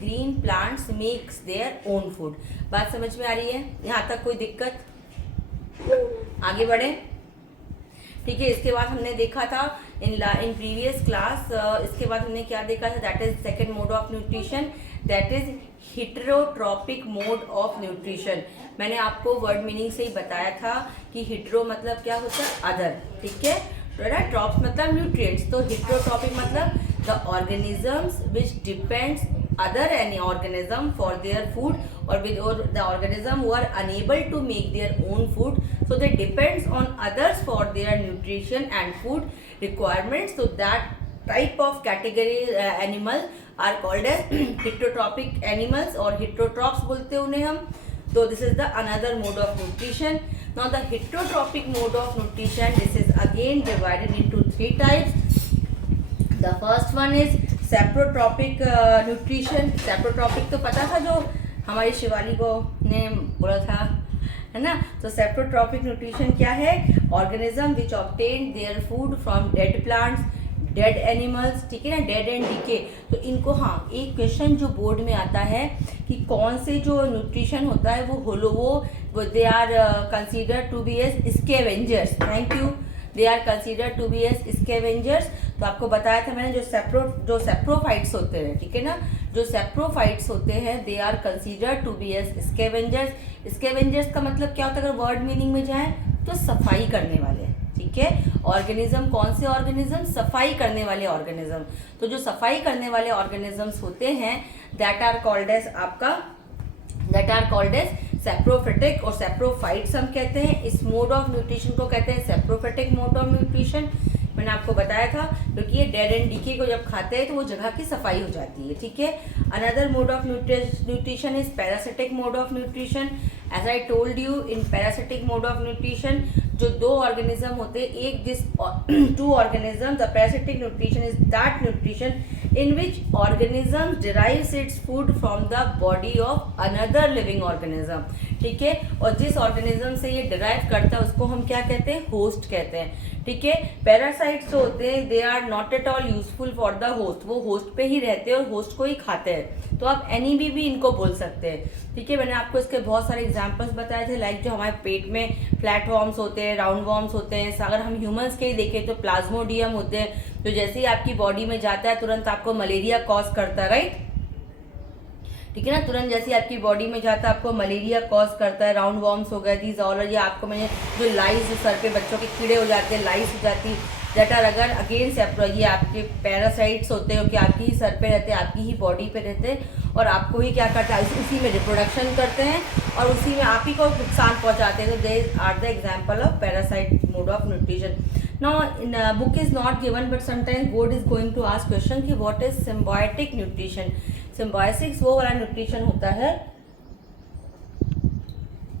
Green plants makes their own food. बात समझ में आ रही है? यहाँ तक कोई दिक्कत? आगे बढ़े। ठीक है, इसके बाद हमने देखा था इन प्रीवियस क्लास, इसके बाद हमने क्या देखा था, that is second mode of nutrition, that is heterotrophic mode of nutrition. मैंने आपको वर्ड मीनिंग से ही बताया था कि हिट्रो मतलब क्या होता है, अदर, ठीक है, ट्रॉप्स मतलब न्यूट्रिएंट्स, तो हिट्रोट्रॉपिक मतलब the organisms which depends other any organism for their food, or the organism who are unable to make their own food, so they depends on others for their nutrition and food requirements. So that type of category animals are called as heterotrophic animals or heterotrophs बोलते हैं उन्हें हम। So this is the another mode of nutrition. Now the heterotrophic mode of nutrition, this is again divided into three types. The first one is saprotrophic nutrition. Saprotrophic तो पता था, जो हमारी शिवाली को ने बोला था, है ना। तो सेप्रोट्रॉपिक न्यूट्रिशन क्या है? Organism which obtain their food from dead plants, dead animals, ठीक है ना, डेड एंड डीके। तो इनको, हाँ, एक क्वेश्चन जो बोर्ड में आता है कि कौन से जो न्यूट्रिशन होता है वो they are consider to be as scavengers. Thank you. They are consider to be as scavengers. तो आपको बताया था मैंने, जो सेप्रोफाइट्स होते हैं, ठीक है ना, जो सेप्रोफाइट्स होते हैं they are consider to be as scavengers. Scavengers का मतलब क्या होता है, अगर वर्ड मीनिंग में जाए तो सफाई करने वाले, ठीक है। ऑर्गेनिज्म, कौन से ऑर्गेनिज्म? सफाई करने वाले ऑर्गेनिज्म। तो जो सफाई करने वाले ऑर्गेनिजम्स होते हैं that are called as saprophytic और सेप्रोफाइट्स हम कहते हैं। इस मोड ऑफ न्यूट्रिशन को कहते हैं सेप्रोफिटिक मोड ऑफ न्यूट्रिशन। मैंने आपको बताया था, क्योंकि ये डेड एंड डीके को जब खाते हैं तो वो जगह की सफाई हो जाती है, ठीक है। Another mode of nutrition is parasitic mode of nutrition. As I told you, in parasitic mode of nutrition जो दो ऑर्गेनिज्म होते हैं, एक this two organism, the parasitic nutrition is that nutrition in which organism derives its food from the body of another living organism, ठीक है। और जिस organism से ये डिराइव करता है उसको हम क्या कहते हैं? होस्ट कहते हैं, ठीक है। पैरासाइट्स जो होते हैं they are not at all useful for the host, वो होस्ट पे ही रहते हैं और होस्ट को ही खाते हैं। तो आप एनी भी इनको बोल सकते हैं, ठीक है। मैंने आपको इसके बहुत सारे एग्जाम्पल्स बताए थे, लाइक जो हमारे पेट में फ्लैट वॉर्म्स होते हैं, राउंड वॉर्म्स होते हैं। अगर हम ह्यूमंस के ही देखें तो प्लाज्मोडियम होते हैं, जो जैसे ही आपकी बॉडी में जाता है तुरंत आपको मलेरिया कॉज करता है, राइट, ठीक है ना। तुरंत जैसे आपकी बॉडी में जाता है आपको मलेरिया कॉज करता है। राउंड वॉर्म्स हो गए, दीज ऑल, ये आपको मैंने जो लाइस, सर पे बच्चों के कीड़े हो जाते हैं, लाइस हो जाती, दैट आर अगर अगेन ये आपके पैरासाइट्स होते हैं कि आपकी ही सर पे रहते हैं, आपकी ही बॉडी पे रहते हैं और आपको ही क्या करता है, उसी में रिप्रोडक्शन करते हैं और उसी में आप ही को नुकसान पहुंचाते हैं। तो they are the example of parasite mode of nutrition. Now, in book is not given, but sometimes board is going to ask question कि what is symbiotic nutrition? Symbiosis वो वाला न्यूट्रिशन होता है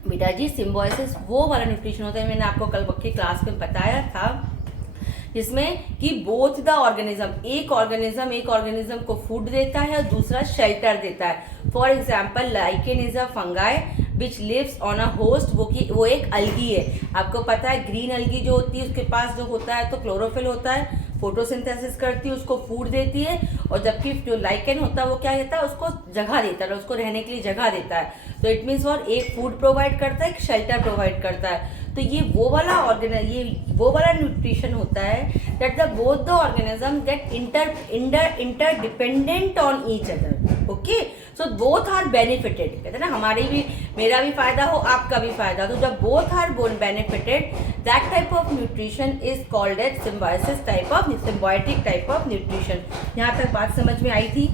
बेटा जी, सिम्बायोसिस वो वाला न्यूट्रिशन होता है, मैंने आपको कल की क्लास में बताया था, जिसमें कि बोथ द ऑर्गेनिज्म, एक ऑर्गेनिज्म को फूड देता है और दूसरा शेल्टर देता है। For example lichen is a fungi which lives on a host, वो एक अलगी है। आपको पता है ग्रीन अलगी जो होती है उसके पास जो होता है तो क्लोरोफिल होता है, फोटोसिंथेसिस करती है, उसको फूड देती है। और जबकि जो लाइकेन होता है वो क्या देता है, उसको जगह देता है, उसको रहने के लिए जगह देता है। तो इट मीन्स और एक फूड प्रोवाइड करता है, एक शेल्टर प्रोवाइड करता है। तो ये वो वाला न्यूट्रिशन होता है that the both the organism get interdependent on each other, okay. So both are benefited, कहते हैं ना, हमारी भी, मेरा भी फायदा हो, आपका भी फायदा। तो जब both are benefited, that type of nutrition is called as symbiosis type of, symbiotic type of nutrition. यहाँ तक बात समझ में आई थी?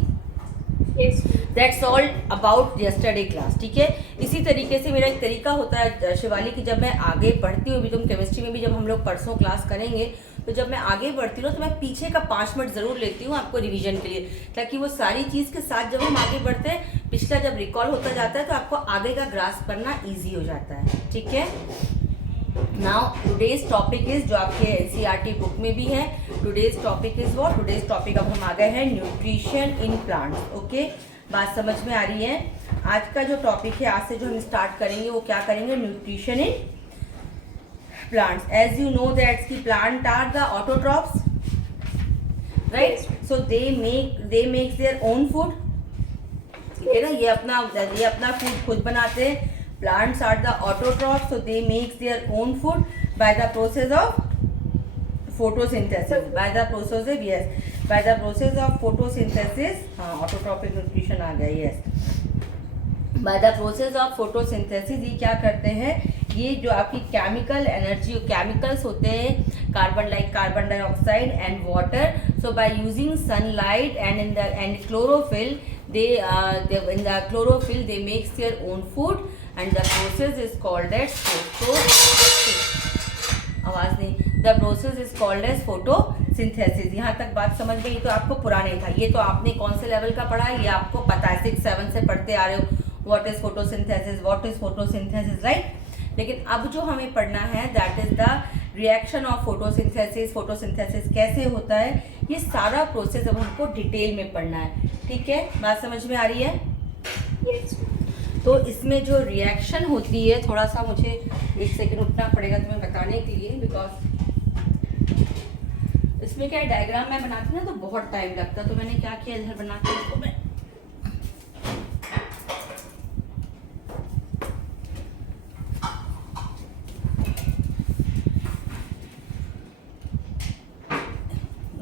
That's all about yesterday class, ठीक है। इसी तरीके से मेरा एक तरीका होता है शिवाली की, जब मैं आगे बढ़ती हूँ, अभी तुम केमिस्ट्री में भी जब हम लोग परसों क्लास करेंगे, तो जब मैं आगे बढ़ती हूँ तो मैं पीछे का 5 मिनट ज़रूर लेती हूँ आपको रिवीजन के लिए, ताकि वो सारी चीज़ के साथ जब हम आगे बढ़ते हैं, पिछला जब रिकॉल होता जाता है तो आपको आगे का ग्रास्प करना ईजी हो जाता है, ठीक है। नाउ टुडेज टॉपिक इज, जो आपके एनसीईआरटी बुक में भी है, today's topic is what, today's topic अब हम आ गए हैं न्यूट्रिशन इन प्लांट्स, ओके। बात समझ में आ रही है? आज का जो टॉपिक है, आज से जो हम स्टार्ट करेंगे वो क्या करेंगे, nutrition in plants. As you know that की plant are the autotrophs, right, so they makes their own food, है ना, ये अपना फूड खुद बनाते हैं। Plants are the autotroph, so they makes their own food by the process of photosynthesis, by the process of yes, by the process of photosynthesis, हाँ autotrophic nutrition आ गया, yes, by the process of photosynthesis ये क्या करते हैं, ये जो आपकी chemical energy chemicals होते हैं carbon dioxide and water, so by using sunlight and in the chlorophyll they makes their own food and the process is called as photosynthesis। यहाँ तक बात समझ गई? तो आपको पुराने था, ये तो आपने कौन से लेवल का पढ़ा है, ये आपको पता है, 6-7 से पढ़ते आ रहे हो, व्हाट इज फोटोसिंथेसिस, राइट। लेकिन अब जो हमें पढ़ना है that is the reaction of photosynthesis कैसे होता है, ये सारा प्रोसेस अब हमको डिटेल में पढ़ना है, ठीक है, बात समझ में आ रही है? Yes. तो इसमें जो रिएक्शन होती है, थोड़ा सा मुझे 1 सेकंड उठना पड़ेगा तुम्हें बताने के लिए, बिकॉज इसमें क्या डायग्राम मैं बनाती ना तो बहुत टाइम लगता, तो मैंने क्या किया इधर बना के इसको मैं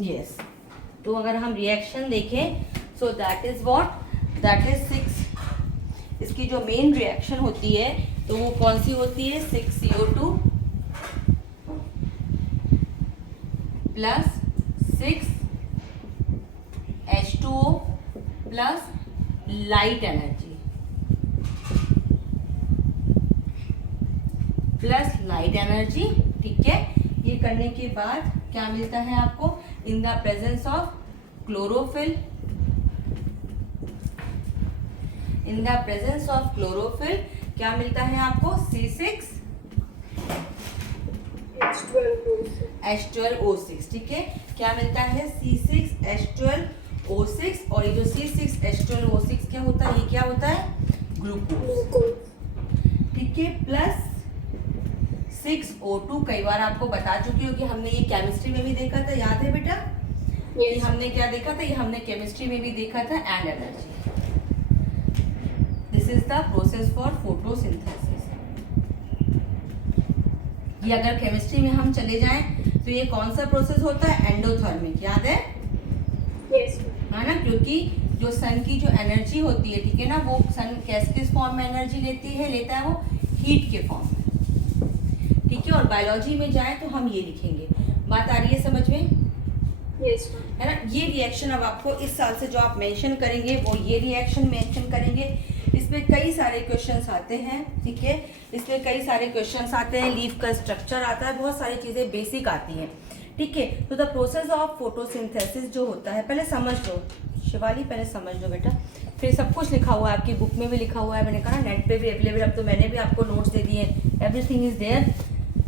यस। तो अगर हम रिएक्शन देखें, सो दैट इज 6, इसकी जो मेन रिएक्शन होती है तो वो कौन सी होती है, 6CO2 plus 6H2O plus light energy ठीक है। ये करने के बाद क्या मिलता है आपको, in the presence of chlorophyll, क्या मिलता है आपको, C6H12O6, ठीक है, क्या मिलता है, C6H12O6, और ये जो C6H12O6 क्या होता है, ये क्या होता है, ग्लूकोज, ठीक है, प्लस 6O2, कई बार आपको बता चुकी हो कि हमने ये केमिस्ट्री में भी देखा था, याद है बेटा? ये हमने क्या देखा था, ये हमने केमिस्ट्री में भी देखा था, and energy. This is the process for photosynthesis. ये अगर केमिस्ट्री में हम चले जाएं तो ये कौन सा प्रोसेस होता है, एंडोथर्मिक, याद है? Yes. है ना, क्योंकि जो सन की जो एनर्जी होती है, ठीक है ना, वो सन किस फॉर्म में एनर्जी लेता है वो हीट के फॉर्म में, ठीक है। और बायोलॉजी में जाए तो हम ये लिखेंगे, बात आ रही है समझ में? Yes. है ना। ये रिएक्शन अब आपको इस साल से जो आप मेंशन करेंगे वो ये रिएक्शन मेंशन करेंगे। इसमें कई सारे क्वेश्चंस आते हैं, ठीक है, इसमें कई सारे क्वेश्चंस आते हैं, लीफ का स्ट्रक्चर आता है, बहुत सारी चीज़ें बेसिक आती हैं, ठीक है। तो द प्रोसेस ऑफ फोटोसिंथेसिस जो होता है, पहले समझ लो शिवाली, पहले समझ लो बेटा, फिर सब कुछ लिखा हुआ है आपकी बुक में भी लिखा हुआ है, मैंने कहा नेट पे भी अवेलेबल, अब तो मैंने भी आपको नोट्स दे दिए, एवरीथिंग इज देयर।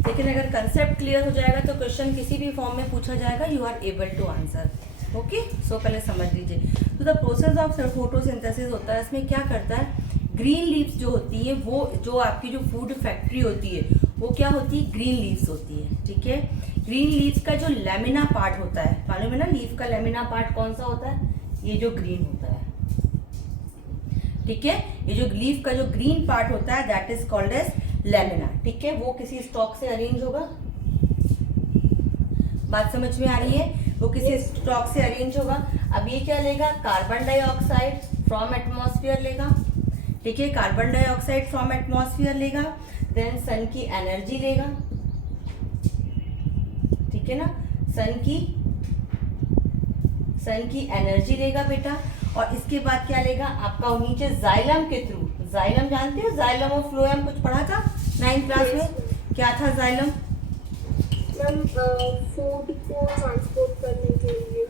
लेकिन अगर कंसेप्ट क्लियर हो जाएगा तो क्वेश्चन किसी भी फॉर्म में पूछा जाएगा, you are able to answer, okay. So पहले समझ लीजिए, तो द प्रोसेस ऑफ फोटोसिंथेसिस होता है, इसमें क्या करता है, ग्रीन लीव्स जो होती है, वो जो आपकी जो फूड फैक्ट्री होती है वो क्या होती है, ग्रीन लीव्स होती है, ठीक है। ग्रीन लीव्स का जो लेमिना पार्ट होता है, मालूम है ना, लीफ का लेमिना पार्ट कौन सा होता है, ये जो ग्रीन होता है, ठीक है। ये जो लीफ का जो ग्रीन पार्ट होता है that is called as lamina, ठीक है। वो किसी स्टॉक से अरेंज होगा, बात समझ में आ रही है, वो किसी स्टॉक से अरेंज होगा। अब ये क्या लेगा, कार्बन डाइऑक्साइड फ्रॉम एटमॉस्फेयर लेगा, ठीक है, कार्बन डाइऑक्साइड फ्रॉम एटमॉस्फेयर लेगा, देन सन की एनर्जी लेगा, ठीक है ना, सन की एनर्जी लेगा बेटा, और इसके बाद क्या लेगा आपका नीचे जाइलम के थ्रू, जाइलम जानते हो, जाइलम और फ्लोएम कुछ पढ़ा था 9th क्लास में, क्या था जाइलम? फूड को ट्रांसपोर्ट करने के लिए,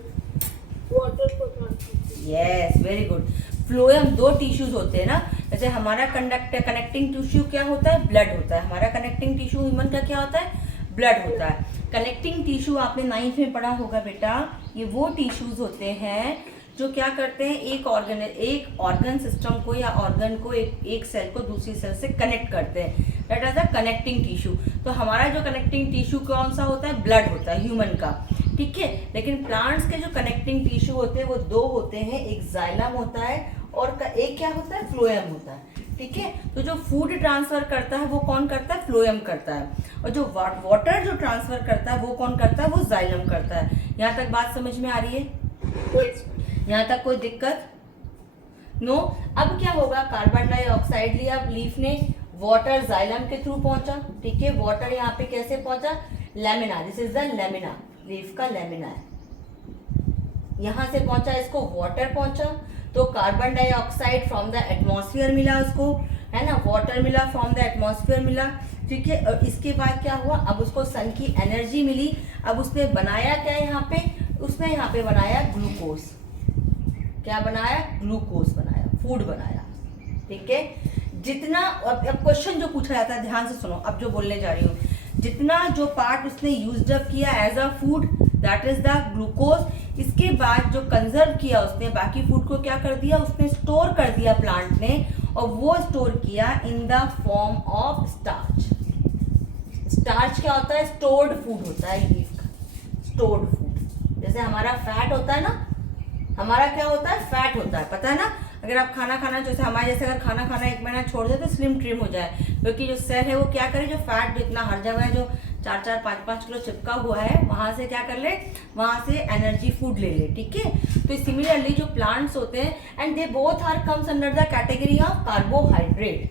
वाटर को transport, yes, very good. Phloem 2 tissues होते हैं ना, जैसे हमारा कनेक्टिंग टिश्यू क्या होता है, ब्लड होता है, हमारा कनेक्टिंग टिश्यू ह्यूमन का क्या होता है, ब्लड होता है। कनेक्टिंग टिश्यू आपने 9th में पढ़ा होगा बेटा, ये वो टिश्यूज होते हैं जो क्या करते हैं, एक ऑर्गन सिस्टम को या ऑर्गन को एक सेल को दूसरी सेल से कनेक्ट करते हैं, that is the connecting tissue. तो हमारा जो कनेक्टिंग टिश्यू कौन सा होता है, ब्लड होता है ह्यूमन का, ठीक है। लेकिन प्लांट्स के जो कनेक्टिंग टिश्यू होते हैं वो 2 होते हैं, एक जाइलम होता है और एक क्या होता है, फ्लोएम होता है। ठीक है, तो जो फूड ट्रांसफर करता है वो कौन करता है, फ्लोएम करता है, और जो वाटर जो ट्रांसफर करता है वो कौन करता है, वो जाइलम करता है। यहाँ तक बात समझ में आ रही है? Yes. यहाँ तक कोई दिक्कत? नो। अब क्या होगा, कार्बन डाइऑक्साइड लिया लीफ ने, वाटर जाइलम के थ्रू पहुंचा। ठीक है, वाटर यहाँ पे कैसे पहुंचा, lamina, this is the lamina, leaf का लेमिना है, यहाँ से पहुंचा, इसको वाटर पहुंचा, तो carbon dioxide from the atmosphere मिला उसको, है ना, वाटर मिला फ्रॉम द एटमॉस्फेयर मिला। ठीक है, और इसके बाद क्या हुआ, अब उसको सन की एनर्जी मिली। अब उसने बनाया क्या यहाँ पे, उसने यहाँ पे बनाया ग्लूकोज। क्या बनाया, ग्लूकोज बनाया, फूड बनाया। ठीक है, जितना, अब क्वेश्चन जो पूछा जाता है ध्यान से सुनो, अब जो बोलने जा रही हूँ, जितना जो पार्ट उसने यूज अप किया as a food, that is the glucose. इसके बाद जो कंजर्व किया उसने, बाकी फूड को क्या कर दिया, उसने स्टोर कर दिया प्लांट ने, और वो स्टोर किया इन the form of starch. Starch क्या होता है, स्टोर्ड फूड होता है लीफ का, स्टोर्ड फूड। जैसे हमारा फैट होता है ना, हमारा क्या होता है, फैट होता है, पता है ना। अगर आप खाना खाना, जैसे हमारे जैसे अगर खाना खाना 1 महीना छोड़ दे तो स्लिम ट्रिम हो जाए, क्योंकि जो सेल है वो क्या करे, जो फैट जो इतना हर जगह जो 4-4, 5-5 किलो चिपका हुआ है, वहां से क्या कर ले, वहां से एनर्जी फूड ले ले। ठीक है, तो सिमिलरली जो प्लांट्स होते हैं, and they both are comes under the category of carbohydrate.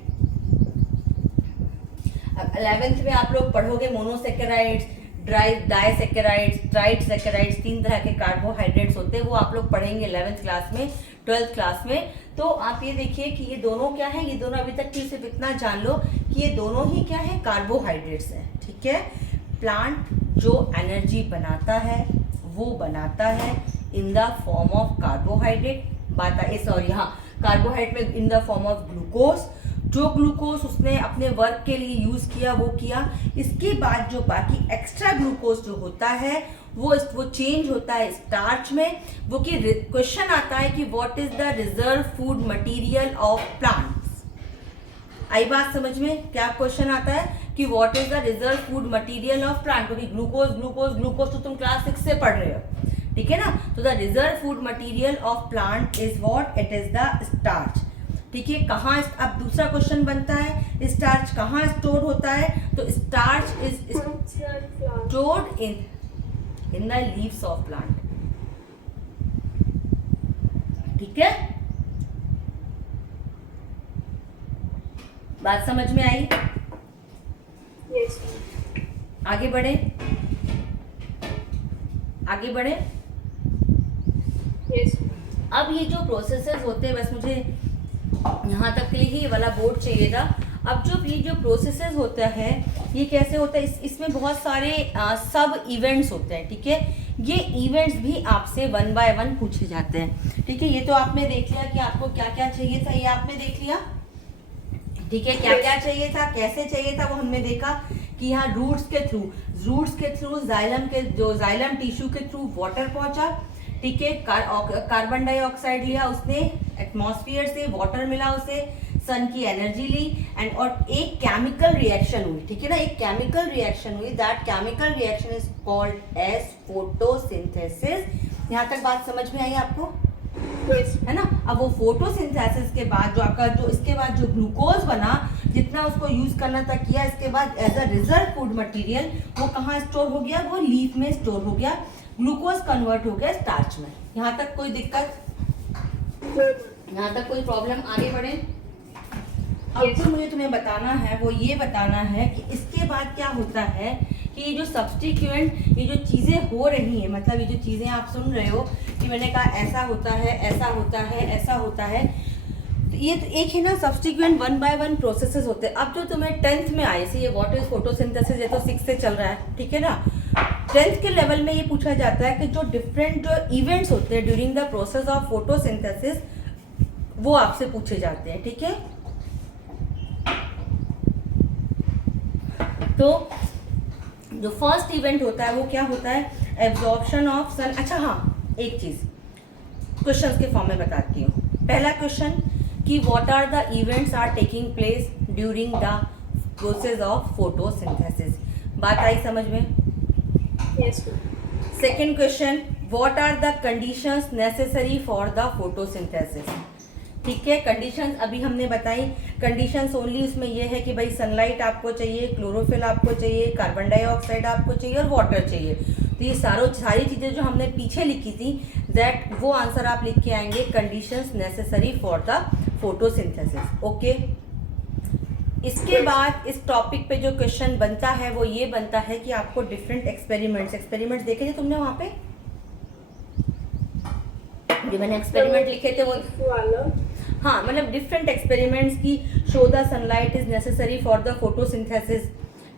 11th में आप लोग पढ़ोगे मोनोसेकेराइड्स, डाइसेकेराइड्स, ट्राइसेकेराइड्स, 3 तरह के कार्बोहाइड्रेट्स होते हैं, वो आप लोग पढ़ेंगे 11th क्लास में, 12th क्लास में। तो आप ये देखिए कि ये दोनों क्या है, ये दोनों अभी तक की सिर्फ इतना जान लो कि ये दोनों ही क्या है, कार्बोहाइड्रेट्स हैं। ठीक है, प्लांट जो एनर्जी बनाता है वो बनाता है इन द फॉर्म ऑफ कार्बोहाइड्रेट, बात आई, सॉरी हाँ, carbohydrate in the form of glucose. जो ग्लूकोज उसने अपने वर्क के लिए यूज किया वो किया। इसके बाद जो बाकी एक्स्ट्रा ग्लूकोज जो होता है वो चेंज होता है स्टार्च में। वो कि क्वेश्चन आता है कि what is the reserve food material of plants. आई बात समझ में, क्या क्वेश्चन आता है कि what is the reserve food material of plant, क्योंकि ग्लूकोज ग्लूकोज ग्लूकोज तो तुम क्लास 6 से पढ़ रहे हो। ठीक है ना, तो the reserve food material of plant is what, it is the starch. ठीक है, कहाँ, अब दूसरा क्वेश्चन बनता है, स्टार्च कहाँ स्टोर होता है, तो starch is stored in the leaves of plant. ठीक है, बात समझ में आई? Yes. आगे बढ़े, आगे बढ़े। Yes. अब ये जो प्रोसेसेस होते हैं, बस मुझे यहाँ तक के लिए ही ये वाला बोर्ड चाहिए था। अब जो ये जो प्रोसेसेस होता है ये कैसे होता है, इसमें बहुत सारे सब इवेंट्स होते हैं। ठीक है, ये इवेंट्स भी आपसे 1 बाय 1 पूछे जाते हैं। ठीक है, ये तो आपने देख लिया कि आपको क्या क्या चाहिए था, ये आपने देख लिया। ठीक है, क्या क्या चाहिए था, कैसे चाहिए था, वो हमने देखा कि यहाँ रूट्स के थ्रू जाइलम के, जो जाइलम टिश्यू के थ्रू वाटर पहुंचा। ठीक है, कार्बन डाइऑक्साइड लिया उसने एटमॉस्फेयर से, वाटर मिला उसे, सन की एनर्जी ली, एंड और एक केमिकल रिएक्शन हुई। ठीक है ना, एक केमिकल रिएक्शन हुई, that chemical reaction is called as photosynthesis. यहाँ तक बात समझ में आई आपको? Yes. है ना। अब वो फोटोसिंथेसिस के बाद जो आपका जो इसके बाद जो ग्लूकोज बना, जितना उसको यूज करना था किया, इसके बाद as a reserve food material वो कहाँ स्टोर हो गया, वो लीफ में स्टोर हो गया, ग्लूकोज कन्वर्ट हो गया स्टार्च में। यहाँ तक कोई दिक्कत, यहाँ तक कोई प्रॉब्लम? आगे बढ़े। अब जो मुझे तुम्हें बताना है वो ये बताना है कि इसके बाद क्या होता है कि ये जो सब्स्टिट्यूएंट, ये जो चीज़ें हो रही हैं, मतलब ये जो चीज़ें आप सुन रहे हो कि मैंने कहा ऐसा होता है, ऐसा होता है, ऐसा होता है, तो ये तो एक है ना सब्स्टिट्यूएंट 1 बाय 1 प्रोसेसेस होते हैं। अब जो तुम्हें 10th में आए, ये व्हाट इज फोटोसिंथेसिस, ये तो 6 से चल रहा है। ठीक है ना, 10th के लेवल में ये पूछा जाता है कि जो डिफरेंट जो इवेंट्स होते हैं during the process of photosynthesis वो आपसे पूछे जाते हैं। ठीक है, तो जो फर्स्ट इवेंट होता है वो क्या होता है, एब्जॉर्प्शन ऑफ सन। अच्छा हाँ, एक चीज क्वेश्चंस के फॉर्म में बताती हूँ। पहला क्वेश्चन कि what are the events are taking place during the process of photosynthesis. बात आई समझ में? Yes. Second question, what are the conditions necessary for the photosynthesis. ठीक है। कंडीशंस अभी हमने बताई। कंडीशंस ओनली उसमें ये है कि भाई सनलाइट आपको चाहिए, क्लोरोफिल आपको चाहिए, कार्बन डाइऑक्साइड आपको चाहिए और वाटर चाहिए। तो ये सारी चीज़ें जो हमने पीछे लिखी थी दैट वो आंसर आप लिख के आएंगे, conditions necessary for the photosynthesis. Okay. इसके बाद इस टॉपिक पे जो क्वेश्चन बनता है वो ये बनता है कि आपको डिफरेंट एक्सपेरिमेंट्स देखे थे तुमने वहाँ पे, जो मैंने एक्सपेरिमेंट लिखे थे वो वाला। हाँ, मतलब डिफरेंट एक्सपेरिमेंट्स की show the sunlight is necessary for the photosynthesis,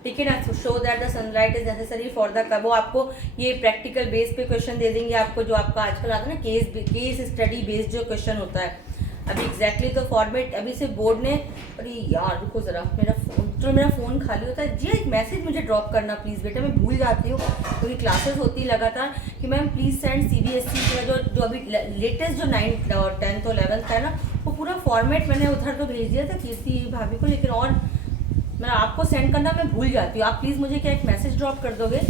ठीक है ना। Show that the sunlight is necessary for the, वो आपको ये प्रैक्टिकल बेस पे क्वेश्चन दे देंगे आपको, जो आपका आजकल आता है ना केस स्टडी बेस्ड जो क्वेश्चन होता है। अभी एग्जैक्टली तो फॉर्मेट अभी से बोर्ड ने, अरे यार रुको ज़रा, मेरा फ़ोन खाली होता है जी। एक मैसेज मुझे ड्रॉप करना प्लीज़ बेटा, मैं भूल जाती हूँ क्योंकि क्लासेस होती है लगातार कि मैम प्लीज़ सेंड CBSE का जो अभी लेटेस्ट जो 9th और 10th और 11th का है ना, वो पूरा फॉर्मेट मैंने उधर तो भेज दिया था कीर्ति भाभी को, लेकिन और मैं आपको सेंड करना मैं भूल जाती हूँ। आप प्लीज़ मुझे क्या एक मैसेज ड्रॉप कर दोगे,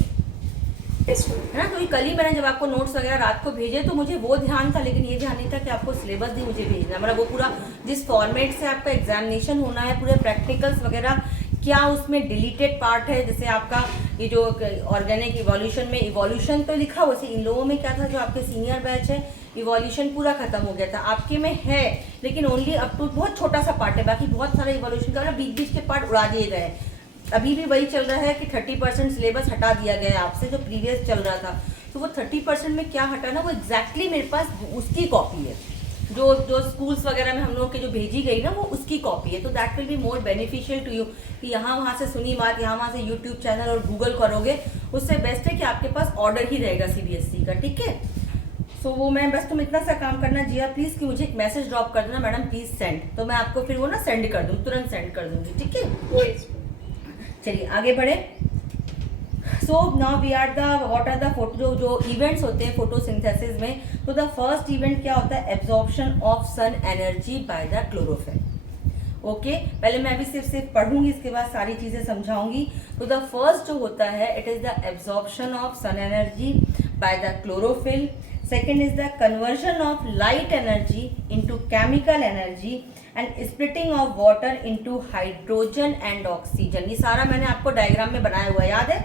है ना। तो ये कल ही मैंने जब आपको नोट्स वगैरह रात को भेजे तो मुझे वो ध्यान था, लेकिन ये ध्यान नहीं था कि आपको सिलेबस भी मुझे भेजना, मतलब वो पूरा जिस फॉर्मेट से आपका एग्जामिनेशन होना है, पूरे प्रैक्टिकल्स वगैरह क्या उसमें डिलीटेड पार्ट है। जैसे आपका ये जो ऑर्गेनिक इवोल्यूशन में इवोल्यूशन तो लिखा, वैसे इन लोगों में क्या था, जो आपके सीनियर बैच है इवोल्यूशन पूरा खत्म हो गया था, आपके में है लेकिन ओनली अप टू बहुत छोटा सा पार्ट है, बाकी बहुत सारा इवोल्यूशन का बीच बीच के पार्ट उड़ा दिए गए। अभी भी वही चल रहा है कि 30% सिलेबस हटा दिया गया है आपसे, जो प्रीवियस चल रहा था। तो वो 30% में क्या हटाना, वो एग्जैक्टली मेरे पास उसकी कॉपी है, जो स्कूल्स वगैरह में हम लोग के जो भेजी गई ना, वो उसकी कॉपी है। तो that will be more beneficial to you कि यहाँ वहाँ से सुनी बात, यहाँ वहाँ से यूट्यूब चैनल और गूगल करोगे, उससे बेस्ट है कि आपके पास ऑर्डर ही रहेगा CBSE का, ठीक है। सो वो मैं बस तुम इतना सा काम करना जिया प्लीज़ कि मुझे एक मैसेज ड्रॉप कर देना, मैडम प्लीज़ सेंड, तो मैं आपको फिर वो ना सेंड कर दूँ, तुरंत सेंड कर दूँगी, ठीक है। चलिए आगे बढ़े। So now we are the what are the photo जो इवेंट्स होते हैं फोटोसिंथेसिस में। तो द फर्स्ट इवेंट क्या होता है, absorption of sun energy by the chlorophyll. Okay, पहले मैं अभी सिर्फ पढ़ूंगी, इसके बाद सारी चीजें समझाऊंगी। तो द फर्स्ट जो होता है it is the absorption of sun energy by the chlorophyll. Second is the conversion of light energy into chemical energy and splitting of water into hydrogen and oxygen. ये सारा मैंने आपको डायग्राम में बनाया हुआ है, याद है?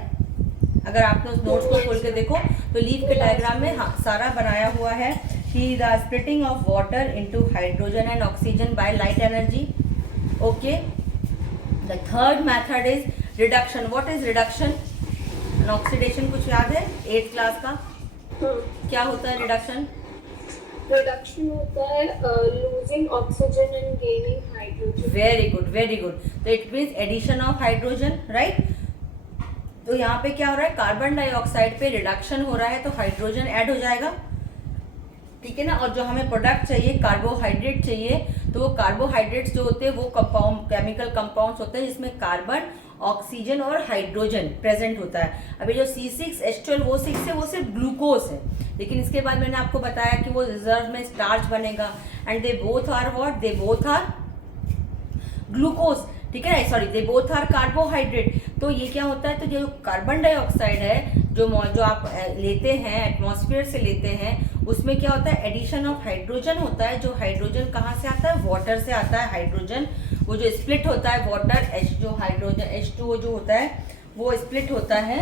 अगर आपने उस नोट्स को खोल के देखो तो लीफ के डायग्राम में हाँ सारा बनाया हुआ है कि the splitting of water into hydrogen and oxygen by light energy. Okay, the third method is reduction. What is reduction and oxidation? कुछ याद है 8th क्लास का? क्या होता है रिडक्शन? रिडक्शन होता है losing oxygen and gaining hydrogen. Very good, very good. तो it means addition of hydrogen, right. तो यहाँ पे क्या हो रहा है, कार्बन डाइऑक्साइड पे रिडक्शन हो रहा है तो हाइड्रोजन ऐड हो जाएगा, ठीक है ना। और जो हमें प्रोडक्ट चाहिए, कार्बोहाइड्रेट चाहिए, तो वो कार्बोहाइड्रेट्स जो होते हैं वो कंपाउंड केमिकल कंपाउंड्स होते हैं जिसमें कार्बन, ऑक्सीजन और हाइड्रोजन प्रेजेंट होता है। अभी जो C6H12 वो 6 है, वो सिर्फ ग्लूकोज है, लेकिन इसके बाद मैंने आपको बताया कि वो रिजर्व में स्टार्च बनेगा and they both are what, they both are glucose, ठीक है ना, sorry they both are carbohydrate. तो ये क्या होता है, तो जो कार्बन डाइऑक्साइड है जो आप लेते हैं एटमॉस्फेयर से लेते हैं, उसमें क्या होता है, एडिशन ऑफ हाइड्रोजन होता है। जो हाइड्रोजन कहाँ से आता है, वाटर से आता है हाइड्रोजन। वो जो स्प्लिट होता है वाटर जो हाइड्रोजन H2O जो होता है वो स्प्लिट होता है,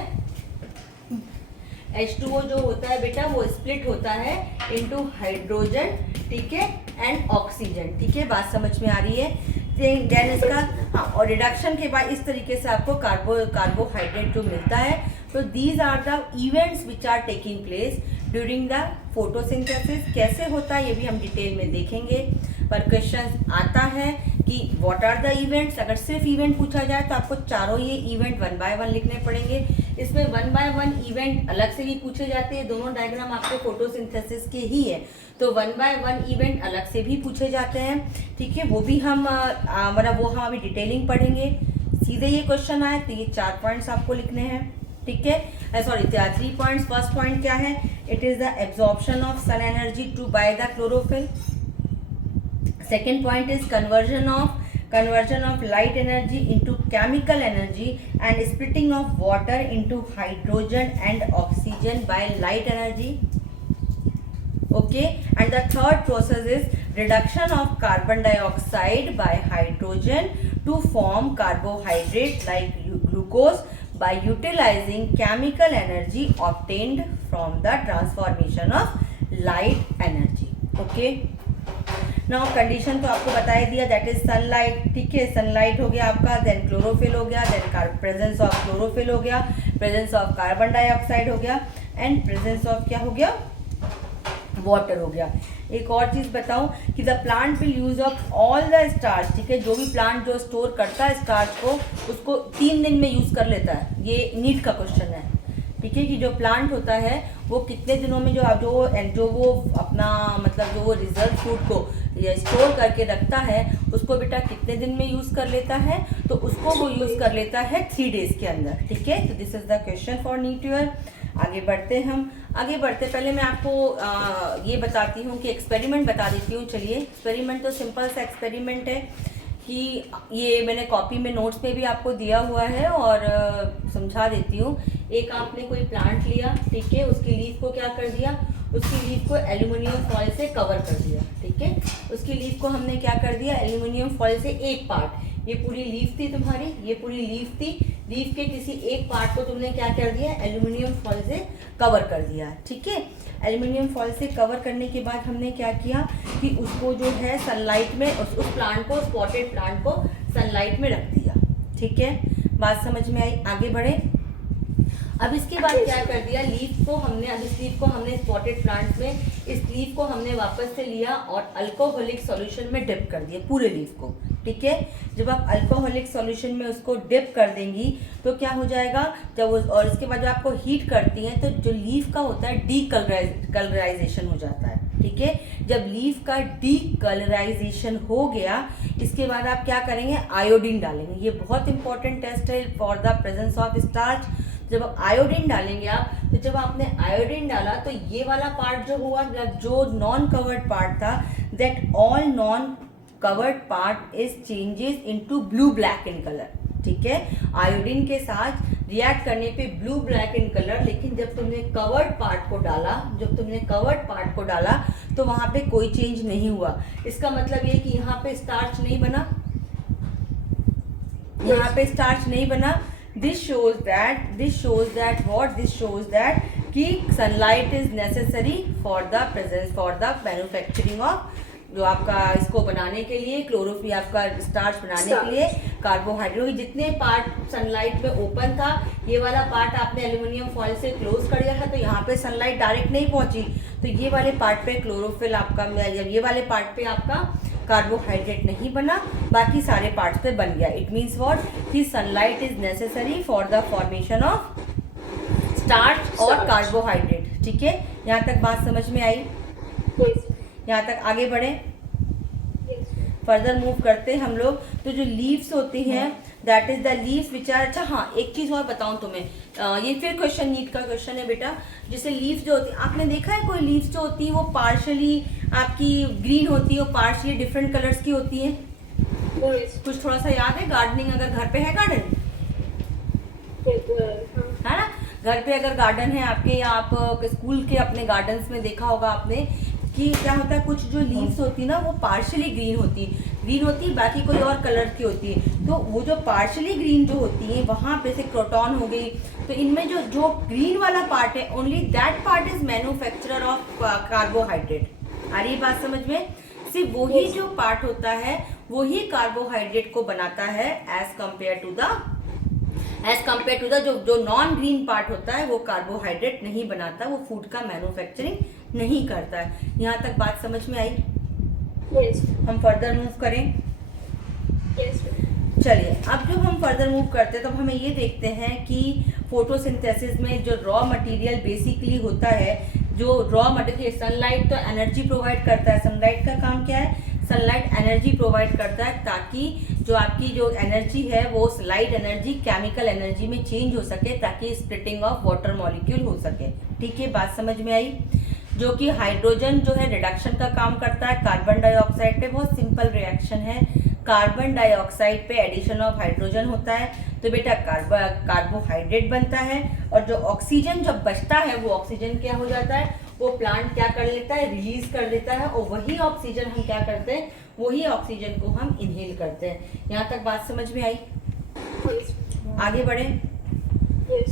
H2O जो होता है बेटा वो स्प्लिट होता है इनटू हाइड्रोजन, ठीक है, एंड ऑक्सीजन, ठीक है। बात समझ में आ रही है? देन इसका हाँ, और रिडक्शन के बाद इस तरीके से आपको कार्बोहाइड्रेट जो मिलता है। तो these are the events which are taking place during the photosynthesis. कैसे होता है ये भी हम डिटेल में देखेंगे, पर क्वेश्चन आता है कि व्हाट आर द इवेंट्स। अगर सिर्फ इवेंट पूछा जाए तो आपको चारों ये इवेंट 1 by 1 लिखने पड़ेंगे। इसमें 1 by 1 इवेंट अलग से भी पूछे जाते हैं, दोनों डायग्राम आपके फोटोसिंथेसिस के ही है, तो 1 by 1 इवेंट अलग से भी पूछे जाते हैं, ठीक है। वो भी हम मतलब वो हम अभी डिटेलिंग पढ़ेंगे। सीधे ये क्वेश्चन आए तो ये 4 पॉइंट्स आपको लिखने हैं, ठीक है, सॉरी 3 पॉइंट्स। फर्स्ट पॉइंट क्या है, it is the absorption of sun energy to by the chlorophyll. Second point is conversion of light energy into chemical energy and splitting of water into hydrogen and oxygen by light energy. Okay, and the third process is reduction of carbon dioxide by hydrogen to form carbohydrate like glucose by utilizing chemical energy obtained from the transformation of light energy. Okay. Now condition तो आपको बता ही दिया, that is sunlight. ठीक है, sunlight हो गया आपका, then chlorophyll हो गया, then presence of chlorophyll हो गया, presence of carbon dioxide हो गया, and presence of क्या हो गया, वाटर हो गया. एक और चीज़ बताऊं कि the plant will use up all the starch. ठीक है, जो भी प्लांट जो स्टोर करता है स्टार्च को, उसको 3 दिन में यूज़ कर लेता है. ये नीट का क्वेश्चन है. ठीक है, कि जो प्लांट होता है वो कितने दिनों में जो वो अपना मतलब जो वो रिजर्व फूड को स्टोर करके रखता है उसको बेटा कितने दिन में यूज़ कर लेता है, तो उसको वो यूज़ कर लेता है 3 डेज के अंदर. ठीक है, तो this is the question for NEET year. आगे बढ़ते हम. आगे बढ़ते पहले मैं आपको ये बताती हूँ कि एक्सपेरिमेंट बता देती हूँ. चलिए, एक्सपेरिमेंट तो सिंपल सा एक्सपेरिमेंट है कि ये मैंने कॉपी में नोट्स में भी आपको दिया हुआ है और समझा देती हूँ. एक आपने कोई प्लांट लिया, ठीक है, उसकी लीफ को क्या कर दिया, उसकी लीफ को एल्यूमिनियम फॉइल से कवर कर दिया. ठीक है, उसकी लीफ को हमने क्या कर दिया, एल्यूमिनियम फॉइल से एक पार्ट, ये पूरी लीफ थी तुम्हारी, ये पूरी लीफ थी, लीफ के किसी एक पार्ट को तुमने क्या कर दिया, एल्यूमिनियम फॉइल से कवर कर दिया. ठीक है, एल्यूमिनियम फॉइल से कवर करने के बाद हमने क्या किया कि उसको जो है सनलाइट में, उस प्लांट को, स्पॉटेड प्लांट को सनलाइट में रख दिया. ठीक है, बात समझ में आई. आगे बढ़े. अब इसके बाद क्या कर दिया, लीफ को हमने, अब इस लीफ को हमने स्पॉटेड प्लांट में, इस लीफ को हमने वापस से लिया और अल्कोहलिक सॉल्यूशन में डिप कर दिया पूरे लीफ को. ठीक है, जब आप अल्कोहलिक सॉल्यूशन में उसको डिप कर देंगी तो क्या हो जाएगा, जब और इसके बाद जब आपको हीट करती हैं तो जो लीफ का होता है डीकलराइजेशन हो जाता है. ठीक है, जब लीफ का डीकलराइजेशन हो गया, इसके बाद आप क्या करेंगे, आयोडीन डालेंगे. ये बहुत इंपॉर्टेंट टेस्ट है for the presence of starch. जब आप आयोडीन डालेंगे आप, तो जब आपने आयोडीन डाला तो ये वाला पार्ट जो हुआ, जो नॉन कवर्ड पार्ट था, that all non covered part is changes into blue black in colour. ठीक है, आयोडीन के साथ रिएक्ट करने पे ब्लू ब्लैक इन कलर. लेकिन जब तुमने कवर्ड पार्ट को डाला, तो वहां पे कोई चेंज नहीं हुआ. इसका मतलब ये कि यहाँ पे स्टार्च नहीं बना, यहाँ पे स्टार्च नहीं बना. This shows that कि sunlight is necessary for the manufacturing of, जो आपका इसको बनाने के लिए, क्लोरोफिल आपका स्टार्च बनाने के लिए, कार्बोहाइड्रेट. जितने पार्ट सनलाइट में ओपन था, ये वाला पार्ट आपने एल्यूमिनियम फॉइल से क्लोज कर दिया था, तो यहाँ पे सनलाइट डायरेक्ट नहीं पहुंची, तो ये वाले पार्ट पे क्लोरोफिल आपका, ये वाले पार्ट पे आपका कार्बोहाइड्रेट नहीं बना, बाकी सारे पार्ट्स पे बन गया. इट मीन्स व्हाट, कि sunlight is necessary for the formation of starch और कार्बोहाइड्रेट. ठीक है, यहाँ तक बात समझ में आई. यहाँ तक आगे बढ़े, फर्दर मूव करते हैं हम लोग. तो जो लीव्स होती हैं, that is the leaves which are. अच्छा हाँ, एक चीज़ और बताऊँ तुम्हें, ये फिर क्वेश्चन, नीट का क्वेश्चन है बेटा. जैसे लीव्स जो होती है, आपने देखा है कोई लीव्स जो होती है वो पार्शली आपकी ग्रीन होती है, वो पार्शली डिफरेंट कलर्स की होती है. कुछ थोड़ा सा याद है, गार्डनिंग अगर घर पे है, गार्डन है ना, घर पे अगर गार्डन है आपके, या आप स्कूल के अपने गार्डन्स में देखा होगा आपने कि क्या होता है, कुछ जो लीव्स होती है ना वो पार्शली ग्रीन होती है, बाकी कोई और कलर की होती है. तो वो जो पार्शली ग्रीन जो होती है, वहाँ पे से क्रोटॉन हो गई, तो इनमें जो ग्रीन वाला पार्ट है, only that part is manufacturer of carbohydrate. आ रही बात समझ में. सिर्फ वही जो पार्ट होता है वही कार्बोहाइड्रेट को बनाता है, एज कंपेयर टू द जो नॉन ग्रीन पार्ट होता है वो कार्बोहाइड्रेट नहीं बनाता, वो फूड का मैन्युफैक्चरिंग नहीं करता है. यहाँ तक बात समझ में आई. हम फर्दर मूव करें. चलिए, अब जब हम फर्दर मूव करते हैं तब हमें ये देखते हैं कि फोटोसिंथेसिस में जो रॉ मटेरियल बेसिकली होता है, जो रॉ मटेरियल, सनलाइट तो एनर्जी प्रोवाइड करता है. सनलाइट का काम क्या है, सनलाइट एनर्जी प्रोवाइड करता है ताकि जो आपकी जो एनर्जी है वो लाइट एनर्जी केमिकल एनर्जी में चेंज हो सके, ताकि स्प्लिटिंग ऑफ वाटर मॉलिक्यूल हो सके. ठीक है, बात समझ में आई. जो कि हाइड्रोजन जो है रिडक्शन का काम करता है कार्बन डाइऑक्साइड पे. बहुत सिंपल रिएक्शन है. कार्बन डाइऑक्साइड पे एडिशन ऑफ हाइड्रोजन होता है तो बेटा कार्बोहाइड्रेट बनता है, और जो ऑक्सीजन जब बचता है वो ऑक्सीजन क्या हो जाता है, वो प्लांट क्या कर लेता है, रिलीज कर देता है, और वही ऑक्सीजन हम क्या करते हैं, वही ऑक्सीजन को हम इनहेल करते हैं। यहाँ तक बात समझ में आई? Yes. आगे बढ़े। Yes.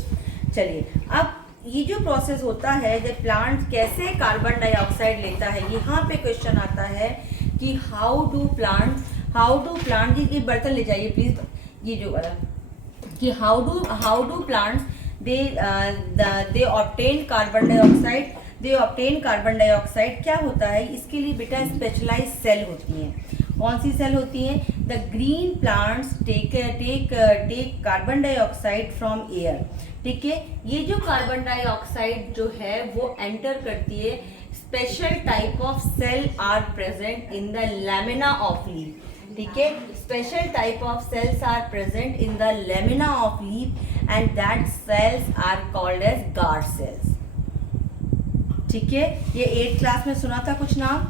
चलिए, अब ये जो प्रोसेस होता है जब प्लांट कैसे कार्बन डाइऑक्साइड लेता है, यहाँ पे क्वेश्चन आता है कि हाउ डू प्लांट ये बर्तन ले जाइए प्लीज, ये जो वाला, कि how do plants they obtain carbon dioxide. क्या होता है इसके लिए बेटा, स्पेशलाइज सेल होती हैं। कौन सी सेल होती हैं? The green plants take carbon dioxide from air. ठीक है, ये जो कार्बन डाइऑक्साइड जो है वो एंटर करती है, special type of cell are present in the lamina of leaf. ठीक है, special type of cells are present in the lamina of leaf and that cells are called as guard cells. ठीक है, ये 8th class में सुना था कुछ नाम?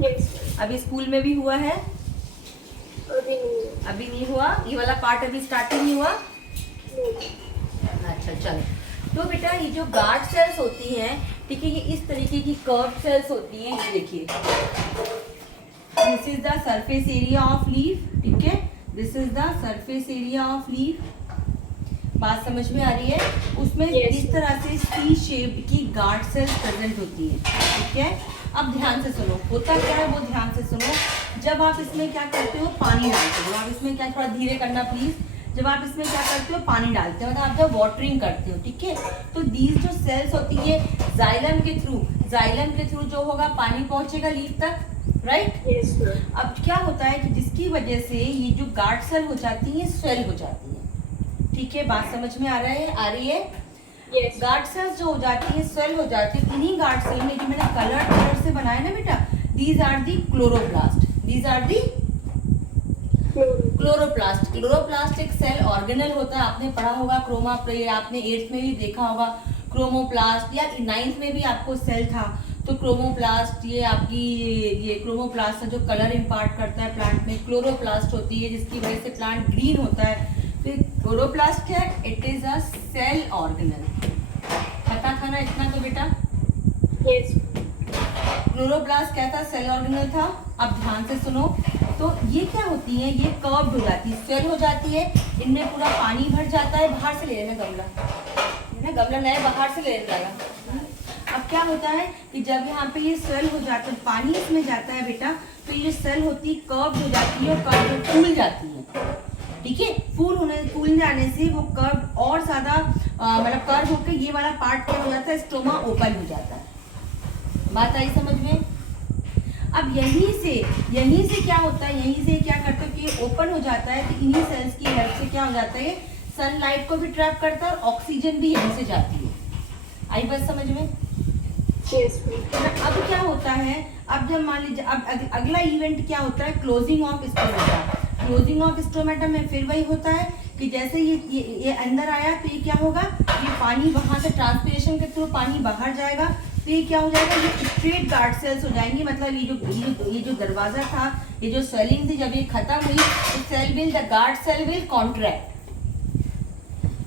Yes. अभी स्कूल में भी हुआ है? अभी नहीं। अभी नहीं हुआ, ये वाला पार्ट अभी स्टार्टिंग नहीं हुआ। No. अच्छा चलो, तो बेटा ये जो गार्ड सेल्स होती हैं, ठीक है, ये इस तरीके की कर्व सेल्स होती हैं। ये देखिए, this is the surface area of leaf. ठीक है, this is the surface area of leaf. बात समझ में आ रही है? उसमें Yes. इस तरह से सी शेप की गार्ड सेल्स प्रेजेंट होती है। ठीक है, अब ध्यान से सुनो, होता क्या है वो ध्यान से सुनो। जब आप इसमें क्या करते हो, पानी डालते हो, आप इसमें क्या, थोड़ा धीरे करना प्लीज। जब आप इसमें क्या करते हो, पानी डालते हो, मतलब आप जब वाटरिंग करते हो, ठीक है, तो दीज जो सेल्स होती है जाइलम के थ्रू जो होगा पानी पहुंचेगा लीफ तक, राइट? Yes, sir. अब क्या होता है कि जिसकी वजह से ये जो गार्ड सेल हो जाती है, स्वेल हो जाती है। ठीक है, बात समझ में आ रही है? Yes. गार्ड सेल्स जो हो जाती है, स्वेल हो जाती है, इन्हीं गार्ड सेल में जो मैंने कलर से बनाया ना बेटा, these are the chloroplast. These are the chloroplast. Chloroplast एक सेल ऑर्गेनल होता है, आपने पढ़ा होगा आपने 8th में भी देखा होगा क्रोमोप्लास्ट, या 9th में भी आपको सेल था। तो क्रोमोप्लास्ट, ये आपकी ये क्रोमोप्लास्ट है जो कलर इम्पार्ट करता है प्लांट में। क्लोरोप्लास्ट होती है जिसकी वजह से प्लांट ग्रीन होता है। फिर क्लोरोप्लास्ट क्या है? It is a cell organelle. पता था ना इतना तो बेटा? Yes. क्लोरोप्लास्ट क्या था? सेल ऑर्गेनल था। अब ध्यान से सुनो, तो ये क्या होती है, ये कर्व्ड हो जाती है, स्वेल हो जाती है, इनमें पूरा पानी भर जाता है। बाहर से ले लेना गमला नया बाहर से ले लेना। अब क्या होता है कि जब यहाँ पे ये सेल हो जाता है, पानी इसमें जाता है बेटा, तो ये सेल होती है कर्व हो जाती है, और कर्व फूल जाती है। ठीक है, फूल जाने से वो कर्व और ज्यादा मतलब कर्व होकर ये वाला पार्ट क्या हो जाता है, स्टोमा ओपन हो जाता है। बात आई समझ में? अब यहीं से क्या होता है, यहीं से क्या करते हैं कि ओपन हो जाता है, तो इन्हीं सेल्स की हेल्प से क्या हो जाता है, सनलाइट को भी ट्रैप करता है और ऑक्सीजन भी यहीं से जाती है। आई बात समझ में? Yes. अब क्या होता है, अब जब मान लीजिए अब अगला इवेंट क्या होता है, closing of stomata. Closing of stomata में फिर वही होता है कि जैसे ये अंदर आया तो ये क्या होगा, ये पानी वहां से ट्रांसपिरेशन के थ्रू पानी बाहर जाएगा, तो ये क्या हो जाएगा, ये स्ट्रेट गार्ड सेल्स हो जाएंगे। मतलब ये जो दरवाजा था, ये जो स्वेलिंग थी, जब ये खत्म हुई तो the guard cell will contract.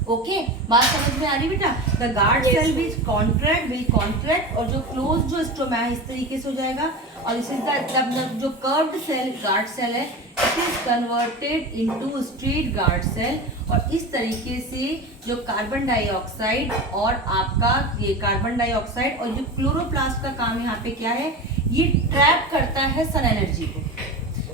Okay, बात समझ में आ रही बेटा? The guard cell will contract, और जो क्लोज जो स्टोमा है इस तरीके से हो जाएगा। और इस जो कर्व्ड सेल गार्ड सेल है, it is converted into straight guard cell. और इस तरीके से जो कार्बन डाइऑक्साइड और आपका ये कार्बन डाइऑक्साइड और जो क्लोरोप्लास्ट का काम यहाँ पे क्या है, ये ट्रैप करता है सन एनर्जी को।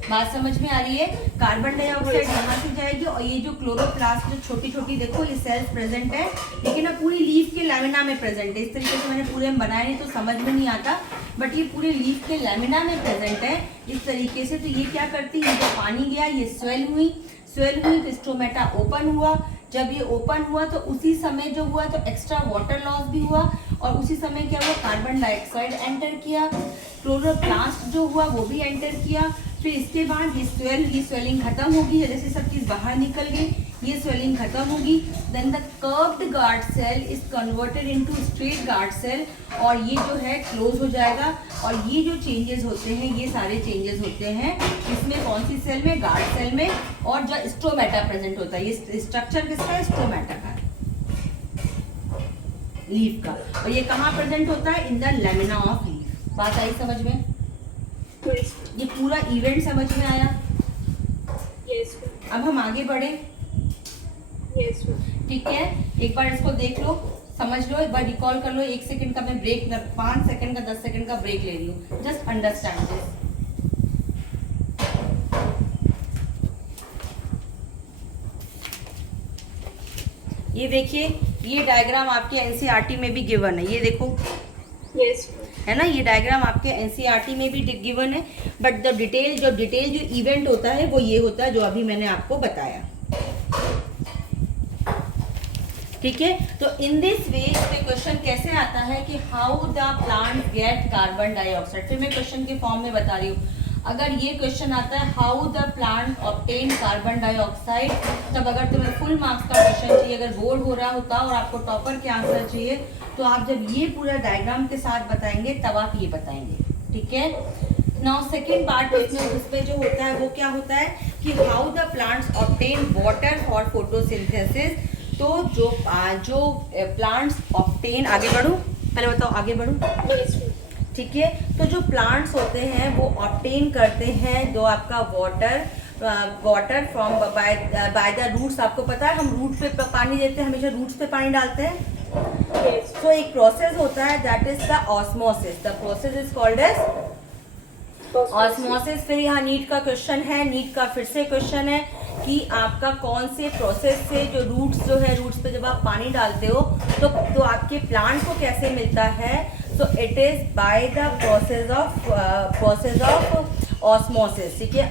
बात समझ में आ रही है? कार्बन डाइऑक्साइड यहाँ से जाएगी, और ये जो क्लोरोप्लास्ट जो छोटी छोटी देखो ये सेल्स प्रेजेंट है, लेकिन ना पूरी लीफ के लैमिना में प्रेजेंट है। इस तरीके से मैंने पूरे में बनाया नहीं तो समझ में नहीं आता, बट ये पूरे लीफ के लैमिना में प्रेजेंट है इस तरीके से। तो ये क्या करती है, जब पानी गया ये स्वेल हुई तो स्टोमेटा ओपन हुआ। जब ये ओपन हुआ तो उसी समय जो हुआ तो एक्स्ट्रा वाटर लॉस भी हुआ, और उसी समय क्या हुआ, कार्बन डाइऑक्साइड एंटर किया, क्लोरोप्लास्ट जो हुआ वो भी एंटर किया। फिर इसके बाद ये स्वेलिंग खत्म होगी, जैसे सब चीज बाहर निकल गई, ये स्वेलिंग खत्म होगी। Then the curved guard cell is converted into straight guard cell, और ये जो है क्लोज हो जाएगा। और ये जो चेंजेस होते हैं, ये सारे चेंजेस होते हैं इसमें, कौन सी सेल में, गार्ड सेल में, और जो स्टोमेटा प्रेजेंट होता है। ये स्ट्रक्चर किसका है, स्टोमेटा का है। लीफ का, और ये कहाँ प्रेजेंट होता है? In the lamina of leaf. बात आई समझ में? Yes. ये पूरा इवेंट समझ में आया? Yes. अब हम आगे बढ़े। Yes. ठीक है, एक बार इसको देख लो, समझ लो, एक बार रिकॉल कर लो। 1 सेकंड का मैं ब्रेक, 5 सेकंड का 10 सेकंड का ब्रेक ले रही हूँ। Just understand this. ये देखिए, ये डायग्राम आपके एनसीईआरटी में भी गिवन है, ये देखो, Yes. है ना, ये डायग्राम आपके एनसीईआरटी में भी गिवन है, बट द डिटेल जो इवेंट होता है वो ये होता है जो अभी मैंने आपको बताया। ठीक है, तो इन दिस वे पे क्वेश्चन कैसे आता है कि how the plant get carbon dioxide. फिर मैं क्वेश्चन के फॉर्म में बता रही हूँ। अगर ये क्वेश्चन आता है how the plant obtain carbon dioxide, तब अगर तुम्हें फुल मार्क्स का क्वेश्चन चाहिए, अगर बोर्ड हो रहा होता और आपको टॉपर के आंसर चाहिए, तो आप जब ये पूरा डायग्राम के साथ बताएंगे तब आप ये बताएंगे। ठीक है, नाउ सेकेंड पार्ट उसमें जो होता है वो क्या होता है कि how the plants obtain water for photosynthesis. तो जो प्लांट्स ऑब्टेन, आगे बढ़ूं, पहले बताओ आगे बढ़ूं। Yes. ठीक है, तो जो प्लांट्स होते हैं वो ऑब्टेन करते हैं जो आपका water from by the roots. आपको पता है हम रूट पे पानी देते हैं, हमेशा रूट्स पे पानी डालते हैं। Yes. तो एक प्रोसेस होता है that is the osmosis. The process is called as osmosis. फिर यहाँ नीट का क्वेश्चन है, नीट का फिर से क्वेश्चन है कि आपका कौन से प्रोसेस से जो रूट्स पे जब आप पानी डालते हो तो आपके प्लांट को कैसे मिलता है? So it is by the process of osmosis. ठीक है,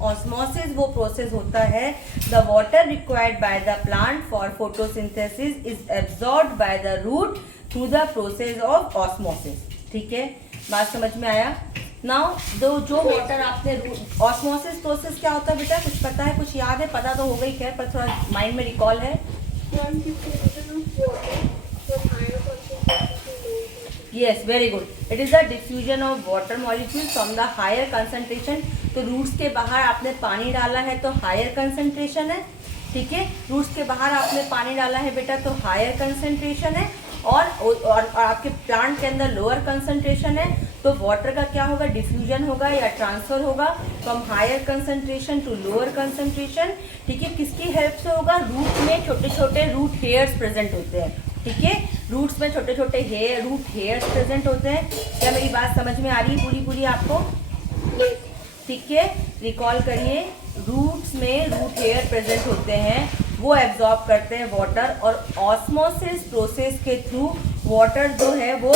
ऑस्मोसिस वो प्रोसेस होता है, the water required by the plant for photosynthesis is absorbed by the root through the process of osmosis. ठीक है, बात समझ में आया? नाउ जो वाटर आपने ऑस्मोसिस प्रोसेस क्या होता है बेटा, कुछ पता है, कुछ याद है? पता तो हो गई, खैर, पर थोड़ा माइंड में रिकॉल है। Yes, very good. It is the diffusion of water molecules from the higher concentration. तो रूट्स के बाहर आपने पानी डाला है तो हायर कंसंट्रेशन है। ठीक है, रूट्स के बाहर आपने पानी डाला है बेटा तो हायर कंसंट्रेशन है, और आपके प्लांट के अंदर लोअर कंसंट्रेशन है, तो वाटर का क्या होगा? डिफ्यूजन होगा या ट्रांसफर होगा from higher concentration to lower concentration. ठीक है, किसकी हेल्प से होगा? रूट में छोटे छोटे रूट हेयर्स प्रेजेंट होते हैं। ठीक है, रूट्स में छोटे छोटे रूट हेयर्स प्रेजेंट होते हैं। क्या मेरी बात समझ में आ रही है पूरी आपको? ठीक है, रिकॉल करिए, रूट्स में रूट हेयर प्रेजेंट होते हैं, वो एब्जॉर्ब करते हैं वाटर, और ऑस्मोसिस प्रोसेस के थ्रू वाटर जो है वो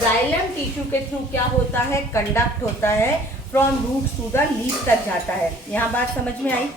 जाइलम टिश्यू के थ्रू क्या होता है? कंडक्ट होता है, from roots to the leaf तक जाता है। यहाँ बात समझ में आई?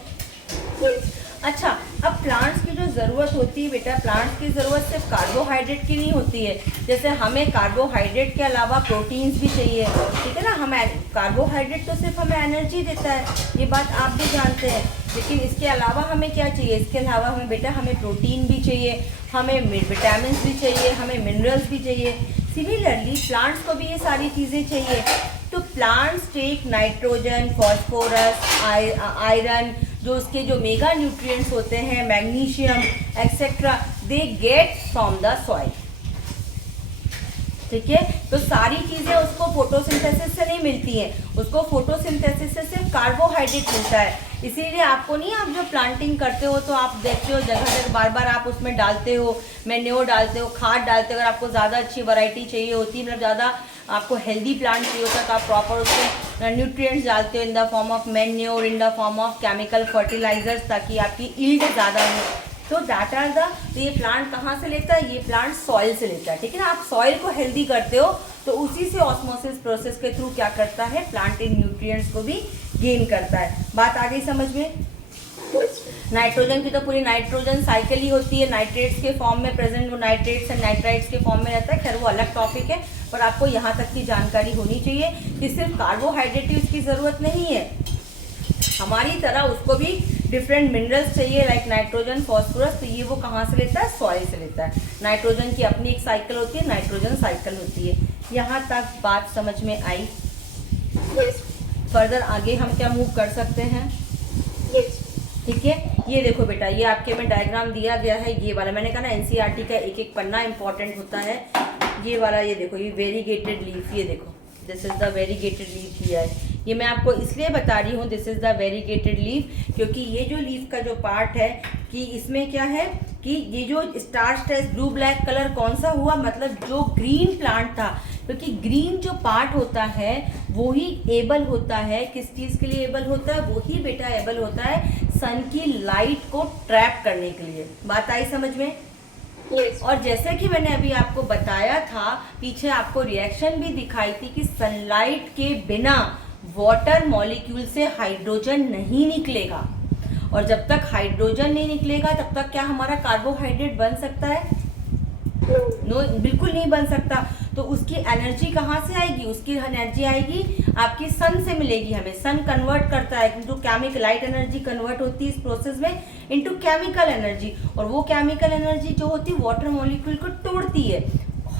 अच्छा, अब प्लांट्स की जो ज़रूरत होती है बेटा, प्लांट्स की ज़रूरत सिर्फ कार्बोहाइड्रेट की नहीं होती है। जैसे हमें कार्बोहाइड्रेट के अलावा प्रोटीन्स भी चाहिए। ठीक है ना, हमें कार्बोहाइड्रेट तो सिर्फ हमें एनर्जी देता है, ये बात आप भी जानते हैं, लेकिन इसके अलावा हमें क्या चाहिए? इसके अलावा हमें बेटा हमें प्रोटीन भी चाहिए, हमें विटामिन भी चाहिए, हमें मिनरल्स भी चाहिए। सिमिलरली प्लांट्स को भी ये सारी चीज़ें चाहिए। तो plants take nitrogen, phosphorus, iron, जो उसके जो मेगा न्यूट्रिएंट्स होते हैं, magnesium etcetera, they get from the soil. ठीक है, तो सारी चीज़ें उसको फोटोसिंथेसिस से नहीं मिलती हैं, उसको फोटोसिंथेसिस से सिर्फ कार्बोहाइड्रेट मिलता है। इसीलिए आपको नहीं, आप जो प्लांटिंग करते हो तो आप देखते हो जगह जगह बार बार आप उसमें डालते हो, मैन्योर डालते हो, खाद डालते हो। अगर आपको ज़्यादा अच्छी वैरायटी चाहिए होती है, मतलब ज़्यादा आपको हेल्दी प्लांट चाहिए होता है, तो आप प्रॉपर उसमें न्यूट्रिएंट्स डालते हो in the form of manure, in the form of chemical fertilisers, ताकि आपकी ईल्ड ज़्यादा हो। तो दैट आर द, तो ये प्लांट कहाँ से लेता है? ये प्लांट सॉइल से लेता है। ठीक है ना, आप सॉइल को हेल्दी करते हो तो उसी से ऑस्मोसिस प्रोसेस के थ्रू क्या करता है? प्लांट इन न्यूट्रिएंट्स को भी गेन करता है। बात आ गई समझ में? नाइट्रोजन की तो पूरी नाइट्रोजन साइकिल ही होती है, नाइट्रेट्स के फॉर्म में प्रेजेंट, वो नाइट्रेट्स एंड नाइट्राइट्स के फॉर्म में रहता है। खैर वो अलग टॉपिक है, पर आपको यहाँ तक की जानकारी होनी चाहिए कि सिर्फ कार्बोहाइड्रेट की उसकी ज़रूरत नहीं है, हमारी तरह उसको भी डिफरेंट मिनरल्स चाहिए, लाइक नाइट्रोजन, फॉस्फोरस। तो ये वो कहाँ से लेता है? सॉइल से लेता है। नाइट्रोजन की अपनी एक साइकिल होती है, नाइट्रोजन साइकिल होती है। यहाँ तक बात समझ में आई? Yes. फर्दर आगे हम क्या मूव कर सकते हैं? Yes. ठीक है, ये देखो बेटा, ये आपके में डायग्राम दिया गया है, ये वाला मैंने कहा ना एनसीईआरटी का एक एक पन्ना इंपॉर्टेंट होता है। ये वाला, ये देखो, ये वेरीगेटेड लीफ, ये देखो this is the variegated leaf दिया है। ये मैं आपको इसलिए बता रही हूँ this is the variegated leaf, क्योंकि ये जो लीफ का जो पार्ट है कि इसमें क्या है कि ये जो star stress blue black colour कौन सा हुआ, मतलब जो ग्रीन प्लांट था, क्योंकि ग्रीन जो पार्ट होता है वो ही एबल होता है, किस चीज़ के लिए एबल होता है, वो ही बेटा एबल होता है सन की लाइट को ट्रैप करने के लिए। बात आई समझ में? Yes. और जैसे कि मैंने अभी आपको बताया था, पीछे आपको रिएक्शन भी दिखाई थी कि सनलाइट के बिना वाटर मॉलिक्यूल से हाइड्रोजन नहीं निकलेगा, और जब तक हाइड्रोजन नहीं निकलेगा तब तक क्या हमारा कार्बोहाइड्रेट बन सकता है? No. नो, बिल्कुल नहीं बन सकता। तो उसकी एनर्जी कहाँ से आएगी? उसकी एनर्जी आएगी आपकी सन से मिलेगी हमें। सन कन्वर्ट करता है into chemical, light energy convert होती है इस प्रोसेस में इनटू केमिकल एनर्जी, और वो केमिकल एनर्जी जो होती है वाटर मॉलिक्यूल को तोड़ती है।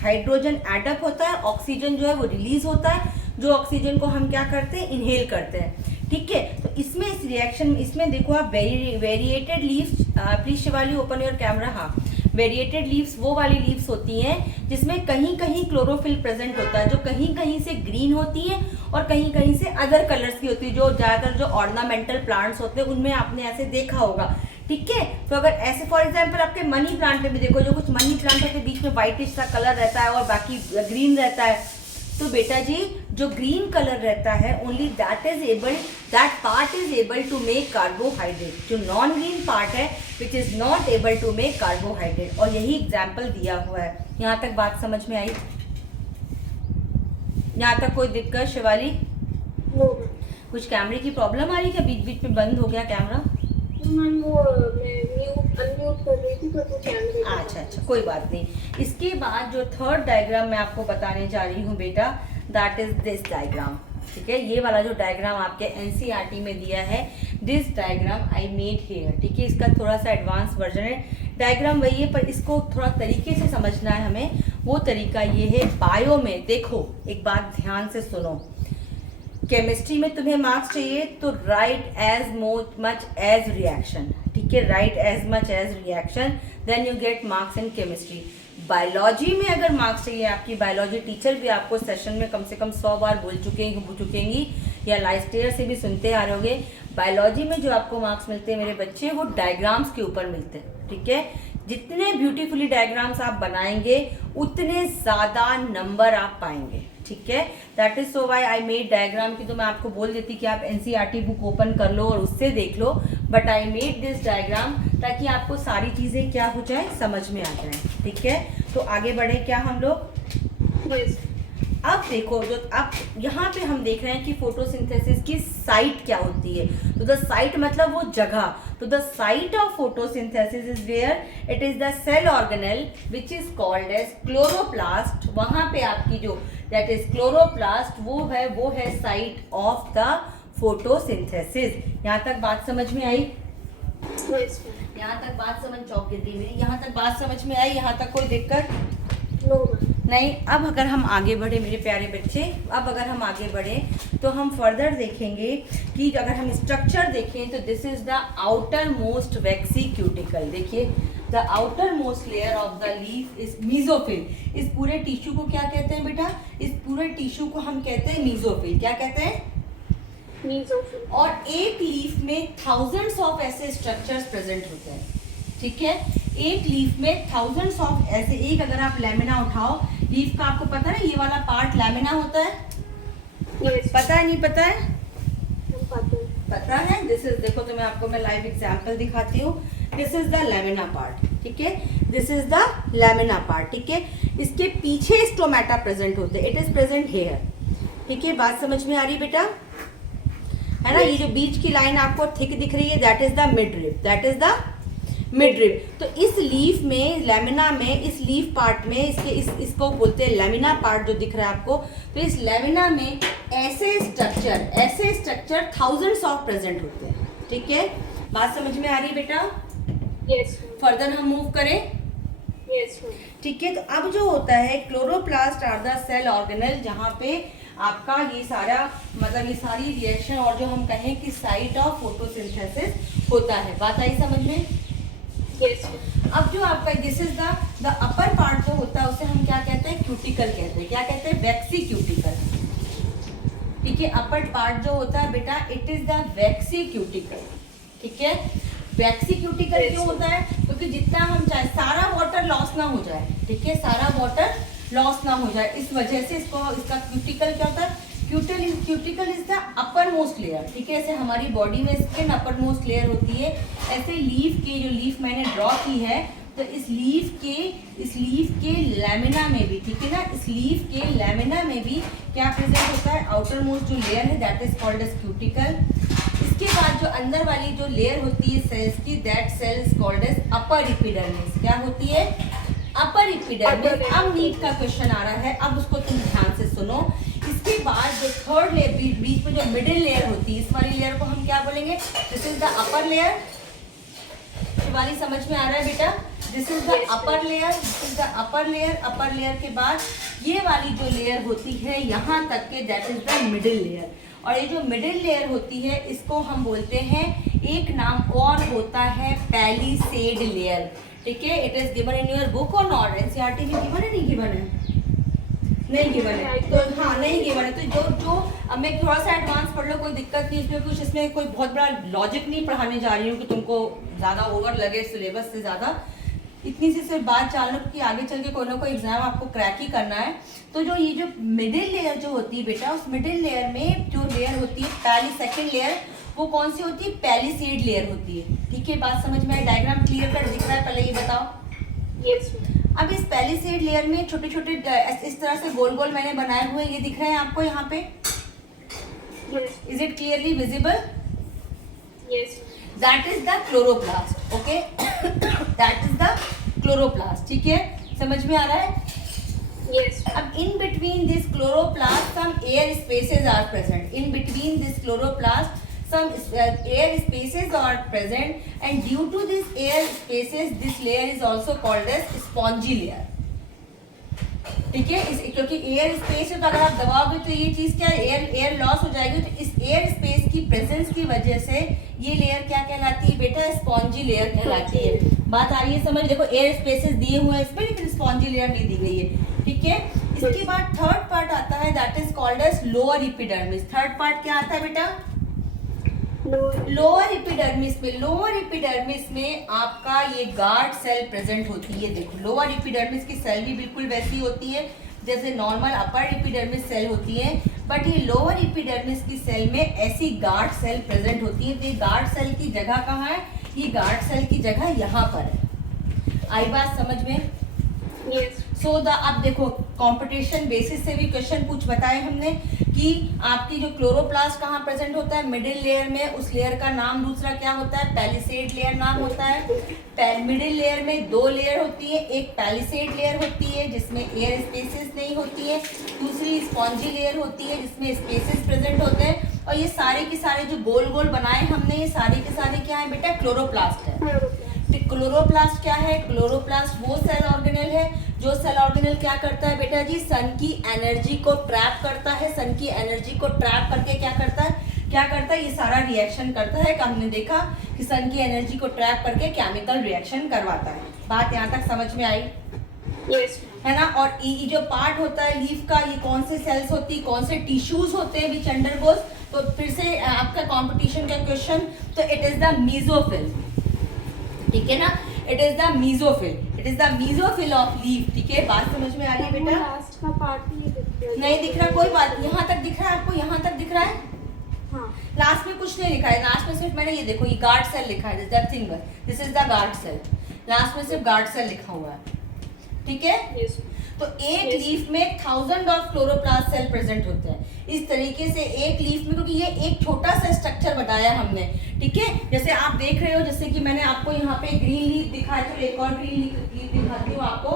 हाइड्रोजन एडअप होता है, ऑक्सीजन जो है वो रिलीज होता है, जो ऑक्सीजन को हम क्या करते हैं, इनहेल करते हैं। ठीक है, तो इसमें इस रिएक्शन में इसमें देखो आप variegated leaves, please Shivali open your camera. हाँ, वेरिएटेड लीव्स वो वाली लीव्स होती हैं जिसमें कहीं कहीं क्लोरोफिल प्रेजेंट होता है, जो कहीं कहीं से ग्रीन होती है और कहीं कहीं से अदर कलर्स की होती है, जो ज़्यादातर जो ऑर्नामेंटल प्लांट्स होते हैं उनमें आपने ऐसे देखा होगा। ठीक है, तो अगर ऐसे फॉर एग्जांपल आपके मनी प्लांट में भी देखो, जो कुछ मनी प्लांट के बीच में व्हाइटिश सा कलर रहता है और बाकी ग्रीन रहता है, तो बेटा जी जो ग्रीन कलर रहता है only that part is able to make carbohydrate. जो नॉन ग्रीन पार्ट है which is not able to make carbohydrate, और यही एग्जाम्पल दिया हुआ है। यहाँ तक बात समझ में आई? यहाँ तक कोई दिक्कत शिवाली? No. कुछ कैमरे की प्रॉब्लम आ रही है क्या? बीच बीच में बंद हो गया कैमरा? मैम वो मैं अनम्यूट कर रही थी तो वो कैमरे। अच्छा, कोई बात नहीं। इसके बाद जो थर्ड डायग्राम मैं आपको बताने जा रही हूँ बेटा, दैट इज दिस डायग्राम। ठीक है, ये वाला जो डायग्राम आपके एनसीईआरटी में दिया है, this diagram I made here. ठीक है, इसका थोड़ा सा एडवांस वर्जन है। डायग्राम वही है पर इसको थोड़ा तरीके से समझना है हमें। वो तरीका ये है, बायो में देखो, एक बात ध्यान से सुनो, केमिस्ट्री में तुम्हें मार्क्स चाहिए तो write as much as reaction. ठीक है, write as much as reaction, then you get marks in chemistry. Biology में अगर मार्क्स चाहिए, आपकी बायोलॉजी टीचर भी आपको सेशन में कम से कम 100 बार बोल चुकेंगी या लाइव टेयर से भी सुनते आ रहे होगे, बायोलॉजी में जो आपको मार्क्स मिलते हैं मेरे बच्चे, वो डायग्राम्स के ऊपर मिलते हैं। ठीक है, जितने ब्यूटीफुली डायग्राम्स आप बनाएंगे उतने ज़्यादा नंबर आप पाएंगे। ठीक है, that is so why I made diagram की। तो मैं आपको बोल देती कि आप एनसीईआरटी बुक ओपन कर लो और उससे देख लो, but I made this diagram ताकि आपको सारी चीज़ें क्या हो जाए, समझ में आ जाए। ठीक है, तो आगे बढ़े क्या हम लोग? Yes. अब देखो, जो अब यहाँ पे हम देख रहे हैं कि फोटोसिंथेसिस की साइट क्या होती है। तो द साइट मतलब वो जगह। तो the site of photosynthesis is where it is the cell organelle which is called as chloroplast. वहाँ पे आपकी जो दैट इज क्लोरोप्लास्ट, वो है साइट ऑफ द फोटोसिंथेसिस। यहाँ तक बात समझ में आई? Yes. यहाँ तक बात समझ चौकी में, यहाँ तक बात समझ में आई? यहाँ तक कोई दिक्कत No. ma'am. नहीं? अब अगर हम आगे बढ़े मेरे प्यारे बच्चे, अब अगर हम आगे बढ़े तो हम फर्दर देखेंगे कि अगर हम स्ट्रक्चर देखें तो this is the outer most waxy cuticle. देखिए, the outer most layer of the leaf is mesophyll. इस पूरे टिश्यू को क्या कहते हैं बेटा? इस पूरे टिश्यू को हम कहते हैं मीजोफिल। क्या कहते हैं? Mesophil. और एक लीफ में थाउजेंड्स ऑफ ऐसे स्ट्रक्चर्स प्रेजेंट होते हैं। ठीक है, एक लीफ में थाउजेंड्स ऑफ ऐसे, एक अगर आप लैमिना उठाओ लीफ का, आपको पता है ये वाला पार्ट लैमिना होता है? Yes. पता है नहीं पता है? पता है। दिस इज, देखो तो मैं आपको लाइव एग्जांपल दिखाती हूँ। This is the lamina part. ठीक है, this is the lamina part. ठीक है, इसके पीछे स्टोमेटा प्रेजेंट होते हैं, इट इज प्रेजेंट हेयर। ठीक है, बात समझ में आ रही बेटा? है ना, ये जो बीच की लाइन आपको थिक दिख रही है, that is the mid rib, that is the mid rib. तो इस लीफ में, लैमिना में, इस लीफ पार्ट में, इसको बोलते हैं लैमिना पार्ट जो दिख रहा है आपको। तो इस लैमिना में ऐसे स्ट्रक्चर थाउजेंड्स ऑफ प्रेजेंट होते हैं। ठीक है, बात समझ में आ रही बेटा? Yes. फर्दर हम मूव करें। Yes. ठीक है, तो अब जो होता है chloroplast are the cell organelle, जहाँ पे आपका ये सारा मतलब ये सारी रिएक्शन और जो हम कहें कि साइट ऑफ फोटोसिंथेसिस होता है। बात आई समझ में? Yes. अब जो आपका this is the upper part जो होता है उसे हम क्या कहते हैं? क्यूटिकल कहते हैं। क्या कहते हैं? वैक्सी क्यूटिकल। ठीक है, अपर पार्ट जो होता है बेटा it is the vaccine cuticle. ठीक है, वैक्सी क्यूटिकल क्यों होता है? क्योंकि जितना हम चाहे सारा वाटर लॉस ना हो जाए। ठीक है, सारा वाटर लॉस ना हो जाए, इस वजह से इसका क्यूटिकल क्या होता है? Cuticle is the upper most layer. ठीक है, ऐसे हमारी बॉडी में स्किन अपर मोस्ट लेयर होती है, ऐसे लीफ के जो लीफ मैंने ड्रॉ की है तो इस लीफ के लैमिना में भी, ठीक है ना, इस लीफ के लैमिना में भी क्या प्रेजेंट होता है? आउटर मोस्ट जो लेयर है that is called as cuticle. इसके बाद जो अंदर वाली जो लेयर होती है सेल्स की that cell is called as upper epidermis. क्या होती है? Upper epidermis. अब नीट का क्वेश्चन आ रहा है, अब उसको तुम ध्यान से सुनो। इसके बाद जो थर्ड लेयर बीच में जो मिडिल लेयर होती है, इस वाली लेयर को हम क्या बोलेंगे? This is the upper layer. Shivani समझ में आ रहा है बेटा? This is the upper layer, this is the upper layer. Upper layer के बाद ये वाली जो लेयर होती है यहाँ तक के that is the middle layer. और ये जो मिडिल लेयर होती है इसको हम बोलते हैं, एक नाम और होता है पैलिसेड लेयर। ठीक है, it is given in your book और नॉट? एनसीईआरटी में गिवन है, नहीं गिवन है? नहीं गिवन है तो हाँ, नहीं गिवन है तो जो अब मैं थोड़ा सा एडवांस पढ़ लो, कोई दिक्कत नहीं। इसमें कुछ इसमें कोई बहुत बड़ा लॉजिक नहीं पढ़ाने जा रही हूँ कि तुमको ज़्यादा ओवर लगे सिलेबस से ज़्यादा। इतनी सी सिर्फ बात जान लो कि आगे चल के कोई ना कोई एग्जाम आपको क्रैक ही करना है। तो जो ये जो मिडिल लेयर जो होती है बेटा, उस मिडिल लेयर में जो लेयर होती है पहली सेकंड लेयर, वो कौन सी होती है? पैलिसेड लेयर होती है। ठीक है, बात समझ में आई? डायग्राम क्लियर कर दिख रहा है? पहले ये बताओ। Yes. अब इस पैलिसेड लेयर में छोटे छोटे इस तरह से गोल गोल मैंने बनाए हुए, ये दिख रहे हैं आपको यहाँ पे? Yes. Is it clearly visible? Yes. That is the chloroplast. Okay, that is the chloroplast. ठीक है, समझ में आ रहा है? Yes. अब in between this chloroplast some air spaces are present. In between this chloroplast some air spaces are present, and due to this air spaces this layer is also called as spongy layer. ठीक है, क्योंकि air space है तो अगर आप दबाओगे तो ये चीज क्या है? एयर लॉस हो जाएगी। तो इस एयर स्पेस की प्रेजेंस की वजह से ये लेयर क्या कहलाती है बेटा? स्पॉन्जी लेयर कहलाती है। बात आ रही है समझ? देखो एयर स्पेसेस दिए हुए हैं इसमें, लेकिन स्पॉन्जी लेयर नहीं दी गई है। ठीक है, इसके बाद थर्ड पार्ट आता है that is called as lower epidermis. Third part क्या आता है बेटा? लोअर एपिडर्मिस में, लोअर एपिडर्मिस में आपका ये गार्ड सेल प्रेजेंट होती है। देखो लोअर एपिडर्मिस की सेल भी बिल्कुल वैसी होती है जैसे नॉर्मल अपर एपिडर्मिस सेल होती है, बट ये लोअर एपिडर्मिस की सेल में ऐसी गार्ड सेल प्रेजेंट होती है। तो ये गार्ड सेल की जगह कहाँ है? ये गार्ड सेल की जगह यहाँ पर है। आई बात समझ में? Yes. सो अब देखो कंपटीशन बेसिस से भी क्वेश्चन कुछ बताए हमने कि आपकी जो क्लोरोप्लास्ट कहाँ प्रेजेंट होता है? मिडिल लेयर में। उस लेयर का नाम दूसरा क्या होता है? पैलिसेड लेयर नाम होता है। मिडिल लेयर में दो लेयर होती है, एक पैलिसेड लेयर होती है जिसमें एयर स्पेसेस नहीं होती है, दूसरी स्पॉन्जी लेयर होती है जिसमें स्पेसेस प्रेजेंट होते हैं। और ये सारे के सारे जो गोल गोल बनाए हमने, ये सारे के सारे क्या है बेटा? क्लोरोप्लास्ट है। क्लोरोप्लास्ट क्या है? क्लोरोप्लास्ट वो सेल ऑर्गेनेल है जो सेल ऑर्गेनेल क्या करता है बेटा जी? सन की एनर्जी को ट्रैप करता है। सन की एनर्जी को ट्रैप करके क्या करता है? ये सारा रिएक्शन करता है। हमने देखा कि सन की एनर्जी को ट्रैप करके केमिकल रिएक्शन करवाता है। बात यहाँ तक समझ में आई? Yes. है ना? और ये जो पार्ट होता है लीफ का, ये कौन से सेल्स होती है, कौन से टिश्यूज होते हैं विच अंडरगोस? तो फिर से आपका कंपटीशन का क्वेश्चन, तो इट इज द मीजोफिल। ठीक है ना? It is the mesophyll, it is the mesophyll of leaf. ठीक है, बात समझ में आ रही है बेटा? लास्ट का पार्ट नहीं दिख रहा? कोई बात नहीं, यहाँ तक दिख रहा है आपको? यहाँ तक दिख रहा है? हाँ. लास्ट में कुछ नहीं लिखा है। लास्ट में सिर्फ मैंने ये देखो, ये गार्ड सेल लिखा है, this is the guard cell. Last में सिर्फ गार्ड सेल लिखा हुआ है। ठीक है, Yes. तो एक लीफ में 1000 ऑफ क्लोरोप्लास्ट सेल प्रेजेंट होते हैं। इस तरीके से एक लीफ में, क्योंकि ये एक छोटा सा स्ट्रक्चर बताया हमने, ठीक है, जैसे आप देख रहे हो, जैसे कि मैंने आपको यहाँ पे ग्रीन लीफ दिखाया, तो एक और ग्रीन लीफ दिखाती हूँ आपको।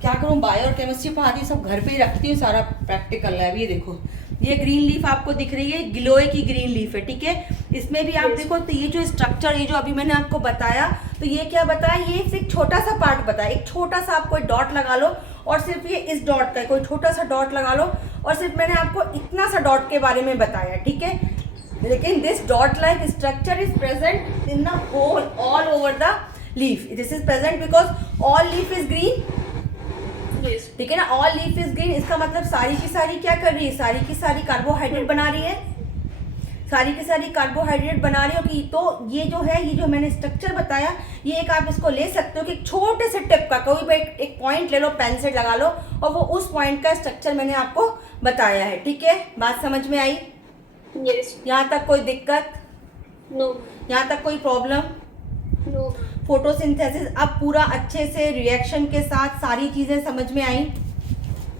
क्या करूँ, बायो और केमिस्ट्री पढ़ाती हूँ, सब घर पे ही रखती हूँ, सारा प्रैक्टिकल है। ये देखो, ये ग्रीन लीफ आपको दिख रही है, गिलोय की ग्रीन लीफ है। ठीक है, इसमें भी आप देखो तो ये जो स्ट्रक्चर, ये जो अभी मैंने आपको बताया, तो ये क्या बताया, ये एक छोटा सा पार्ट बताया। एक छोटा सा आप कोई डॉट लगा लो, और सिर्फ ये इस डॉट का कोई छोटा सा डॉट लगा लो, और सिर्फ मैंने आपको इतना सा डॉट के बारे में बताया। ठीक है, लेकिन this dot like structure is present in the whole all over the leaf. This is present because all leaf is green. Yes. ठीक है ना, ऑल लीफ इज ग्रीन. इसका मतलब सारी की सारी क्या कर रही है, सारी की सारी कार्बोहाइड्रेट बना रही है, सारी की सारी कार्बोहाइड्रेट बना रही हो. कि तो ये जो है, ये जो मैंने स्ट्रक्चर बताया, ये एक आप इसको ले सकते हो कि छोटे से टिप का कोई भी एक पॉइंट ले लो, पेन से लगा लो, और वो उस पॉइंट का स्ट्रक्चर मैंने आपको बताया है. ठीक है, बात समझ में आई? Yes. यहाँ तक कोई दिक्कत, No. यहाँ तक कोई प्रॉब्लम? No. फोटोसिंथेसिस अब पूरा अच्छे से रिएक्शन के साथ सारी चीजें समझ में आई,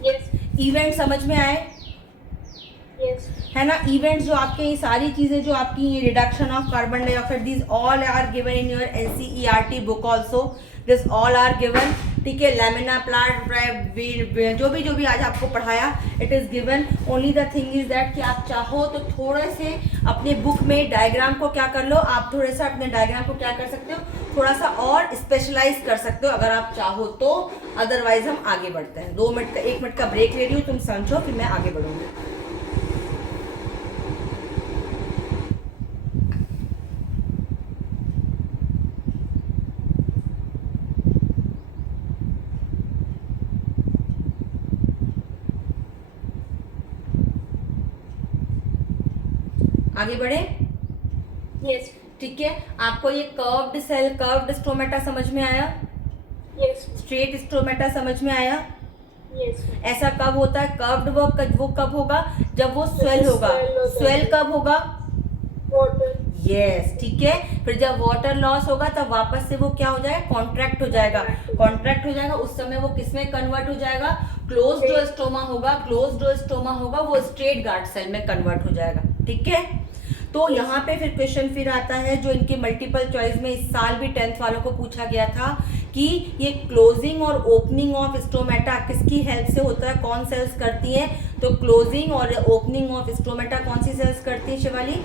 Yes. इवेंट समझ में आए, Yes. है ना. इवेंट्स जो आपके, ये सारी चीजें जो आपकी, ये reduction of carbon dioxide, this all are given in your NCERT book also, this all are given. ठीक है, लैमिना प्लांट जो भी आज आपको पढ़ाया, it is given. Only the thing is that कि आप चाहो तो थोड़े से अपने बुक में डायग्राम को क्या कर लो, आप थोड़े सा अपने डायग्राम को क्या कर सकते हो, थोड़ा सा और स्पेशलाइज कर सकते हो अगर आप चाहो तो. अदरवाइज हम आगे बढ़ते हैं. 2 मिनट का 1 मिनट का ब्रेक ले रही हूँ, तुम समझो, फिर मैं आगे बढ़ूंगी. आगे बढ़े. Yes. ठीक है, आपको ये कर्व्ड सेल, कर्व्ड स्टोमेटा समझ में आया, Yes. स्ट्रेट स्टोमेटा समझ में आया. Yes. ऐसा कब होता है, कर्व्ड वो कब होगा, जब वो स्वेल होगा. swell होगा. स्वेल कब होगा? Water. यस. ठीक है, फिर जब वाटर लॉस होगा तब वापस से वो क्या हो जाएगा, कॉन्ट्रैक्ट हो जाएगा. कॉन्ट्रैक्ट हो जाएगा, उस समय वो किसमें कन्वर्ट हो जाएगा, क्लोज्ड जो स्टोमा होगा, क्लोज्ड जो स्टोमा होगा वो स्ट्रेट गार्ड सेल में कन्वर्ट हो जाएगा. ठीक है, तो यहाँ पे फिर क्वेश्चन फिर आता है जो इनके मल्टीपल चॉइस में इस साल भी 10th वालों को पूछा गया था कि ये क्लोजिंग और ओपनिंग ऑफ स्टोमेटा किसकी हेल्प से होता है, कौन सेल्स करती हैं. तो क्लोजिंग और ओपनिंग ऑफ स्टोमेटा कौन सी सेल्स करती है शिवाली?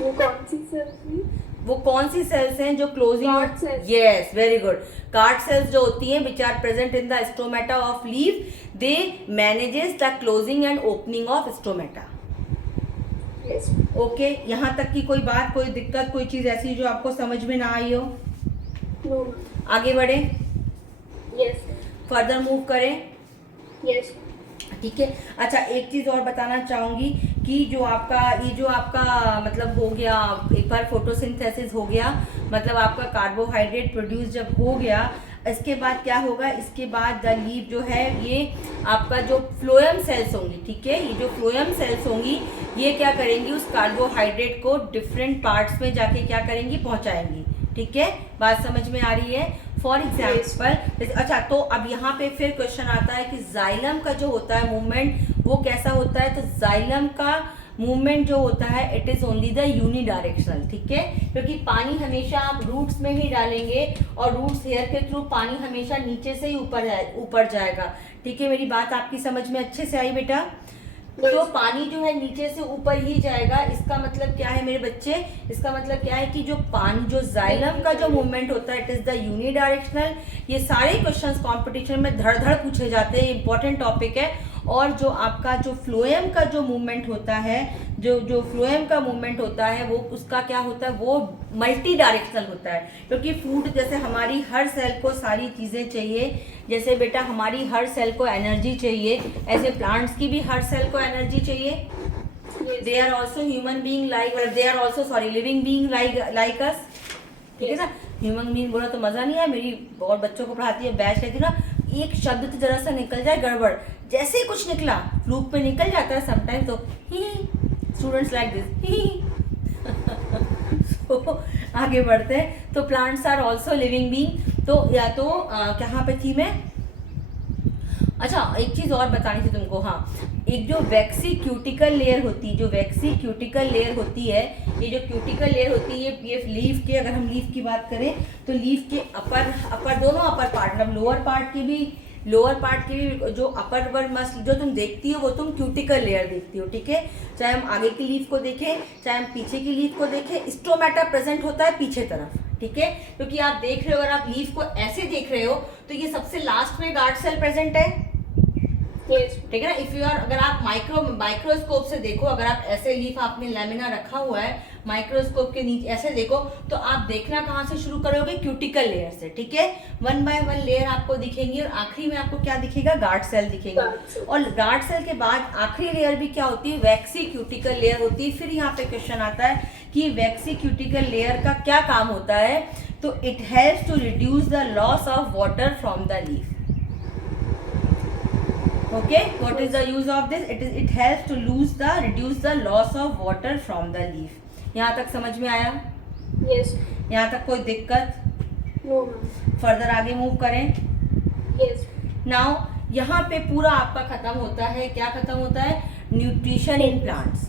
वो कौन सी सेल्स थी? वो कौन सी सेल्स हैं जो closing? Card cells. Yes, very good. Card cells जो होती हैं which are present in the stomata of leaf, they manages the closing and opening of stomata. Yes. Okay, यहाँ तक की कोई बात, कोई दिक्कत, कोई चीज ऐसी जो आपको समझ में ना आई हो? No. आगे बढ़े, Yes. फर्दर मूव करें. Yes. ठीक है. अच्छा, एक चीज और बताना चाहूंगी कि जो आपका मतलब हो गया, एक बार फोटोसिंथेसिस हो गया, मतलब आपका कार्बोहाइड्रेट प्रोड्यूस जब हो गया, इसके बाद क्या होगा, इसके बाद द लीफ जो है, ये आपका जो फ्लोएम सेल्स होंगी, ठीक है, ये जो फ्लोएम सेल्स होंगी, ये क्या करेंगी, उस कार्बोहाइड्रेट को डिफरेंट पार्ट्स में जाके क्या करेंगी, पहुंचाएंगी. ठीक है, बात समझ में आ रही है. फॉर एग्जाम्पल, अच्छा, तो अब यहाँ पे फिर क्वेश्चन आता है कि जाइलम का जो होता है मूवमेंट, वो कैसा होता है. तो जाइलम का मूवमेंट जो होता है, it is only the unidirectional. ठीक है, क्योंकि पानी हमेशा आप रूट्स में ही डालेंगे और रूट्स हेयर के थ्रू पानी हमेशा नीचे से ही ऊपर जाएगा. ठीक है, मेरी बात आपकी समझ में अच्छे से आई बेटा? तो पानी जो है नीचे से ऊपर ही जाएगा. इसका मतलब क्या है मेरे बच्चे, इसका मतलब क्या है कि जो पानी, जो जाइलम का जो मूवमेंट होता है, इट इज द यूनिडायरेक्शनल. ये सारे क्वेश्चंस कंपटीशन में धड़ पूछे जाते हैं, इंपॉर्टेंट टॉपिक है. और जो आपका जो फ्लोएम का जो मूवमेंट होता है, जो फ्लोएम का मूवमेंट होता है, वो उसका क्या होता है, वो मल्टी डायरेक्शनल होता है. क्योंकि फूड, जैसे हमारी हर सेल को सारी चीज़ें चाहिए, जैसे बेटा हमारी हर सेल को एनर्जी चाहिए, ऐसे प्लांट्स की भी हर सेल को एनर्जी चाहिए. They are also human being like, they are also sorry living being like us. ठीक है ना, ह्यूमन बींग बोला तो मज़ा नहीं है. मेरी और बच्चों को पढ़ाती है, बैच कहती ना, एक शब्द तो जरा सा निकल जाए गड़बड़, जैसे ही कुछ निकला फ्लूक पे निकल जाता है समटाइम, तो ही स्टूडेंट्स लाइक दिस ही. तो आगे बढ़ते हैं. तो plants are also living being. तो या तो कहाँ पे थी मैं, अच्छा, एक चीज़ और बतानी थी तुमको. हाँ, एक जो वैक्सी क्यूटिकल लेयर होती है, जो वैक्सी क्यूटिकल लेयर होती है, ये जो क्यूटिकल लेयर होती है, ये लीफ के, अगर हम लीफ की बात करें तो लीफ के अपर दोनों अपर पार्ट, मतलब लोअर पार्ट की भी जो अपर मसल जो तुम देखती हो, वो तुम क्यूटिकल लेयर देखती हो. ठीक है, चाहे हम आगे की लीफ को देखें, चाहे हम पीछे की लीफ को देखें, स्टोमेटा प्रेजेंट होता है पीछे तरफ. ठीक है, क्योंकि आप देख रहे हो, अगर आप लीफ को ऐसे देख रहे हो, तो ये सबसे लास्ट में गार्ड सेल प्रेजेंट है. Yes. ठीक है ना। इफ यू आर, अगर आप माइक्रोस्कोप से देखो, अगर आप ऐसे लीफ आपने लैमिना रखा हुआ है माइक्रोस्कोप के नीचे ऐसे देखो, तो आप देखना कहाँ से शुरू करोगे, क्यूटिकल लेयर से। ठीक है, 1 बाय 1 लेयर आपको दिखेंगी और आखिरी में आपको क्या दिखेगा, गार्ड सेल दिखेंगे। Guard cell. और गार्ड सेल के बाद आखिरी लेयर भी क्या होती है, वैक्सी क्यूटिकल लेयर होती है। फिर यहाँ पे क्वेश्चन आता है कि वैक्सी क्यूटिकल लेयर का क्या काम होता है, तो it helps to reduce the loss of water from the leaf. Okay, what is the use of this? It helps to reduce the loss of water from the leaf. यहाँ तक समझ में आया? Yes. यहाँ तक कोई दिक्कत? No, ma'am. फर्दर आगे मूव करें। Yes. नाउ यहाँ पे पूरा आपका खत्म होता है, क्या खत्म होता है, न्यूट्रिशन इन प्लांट्स।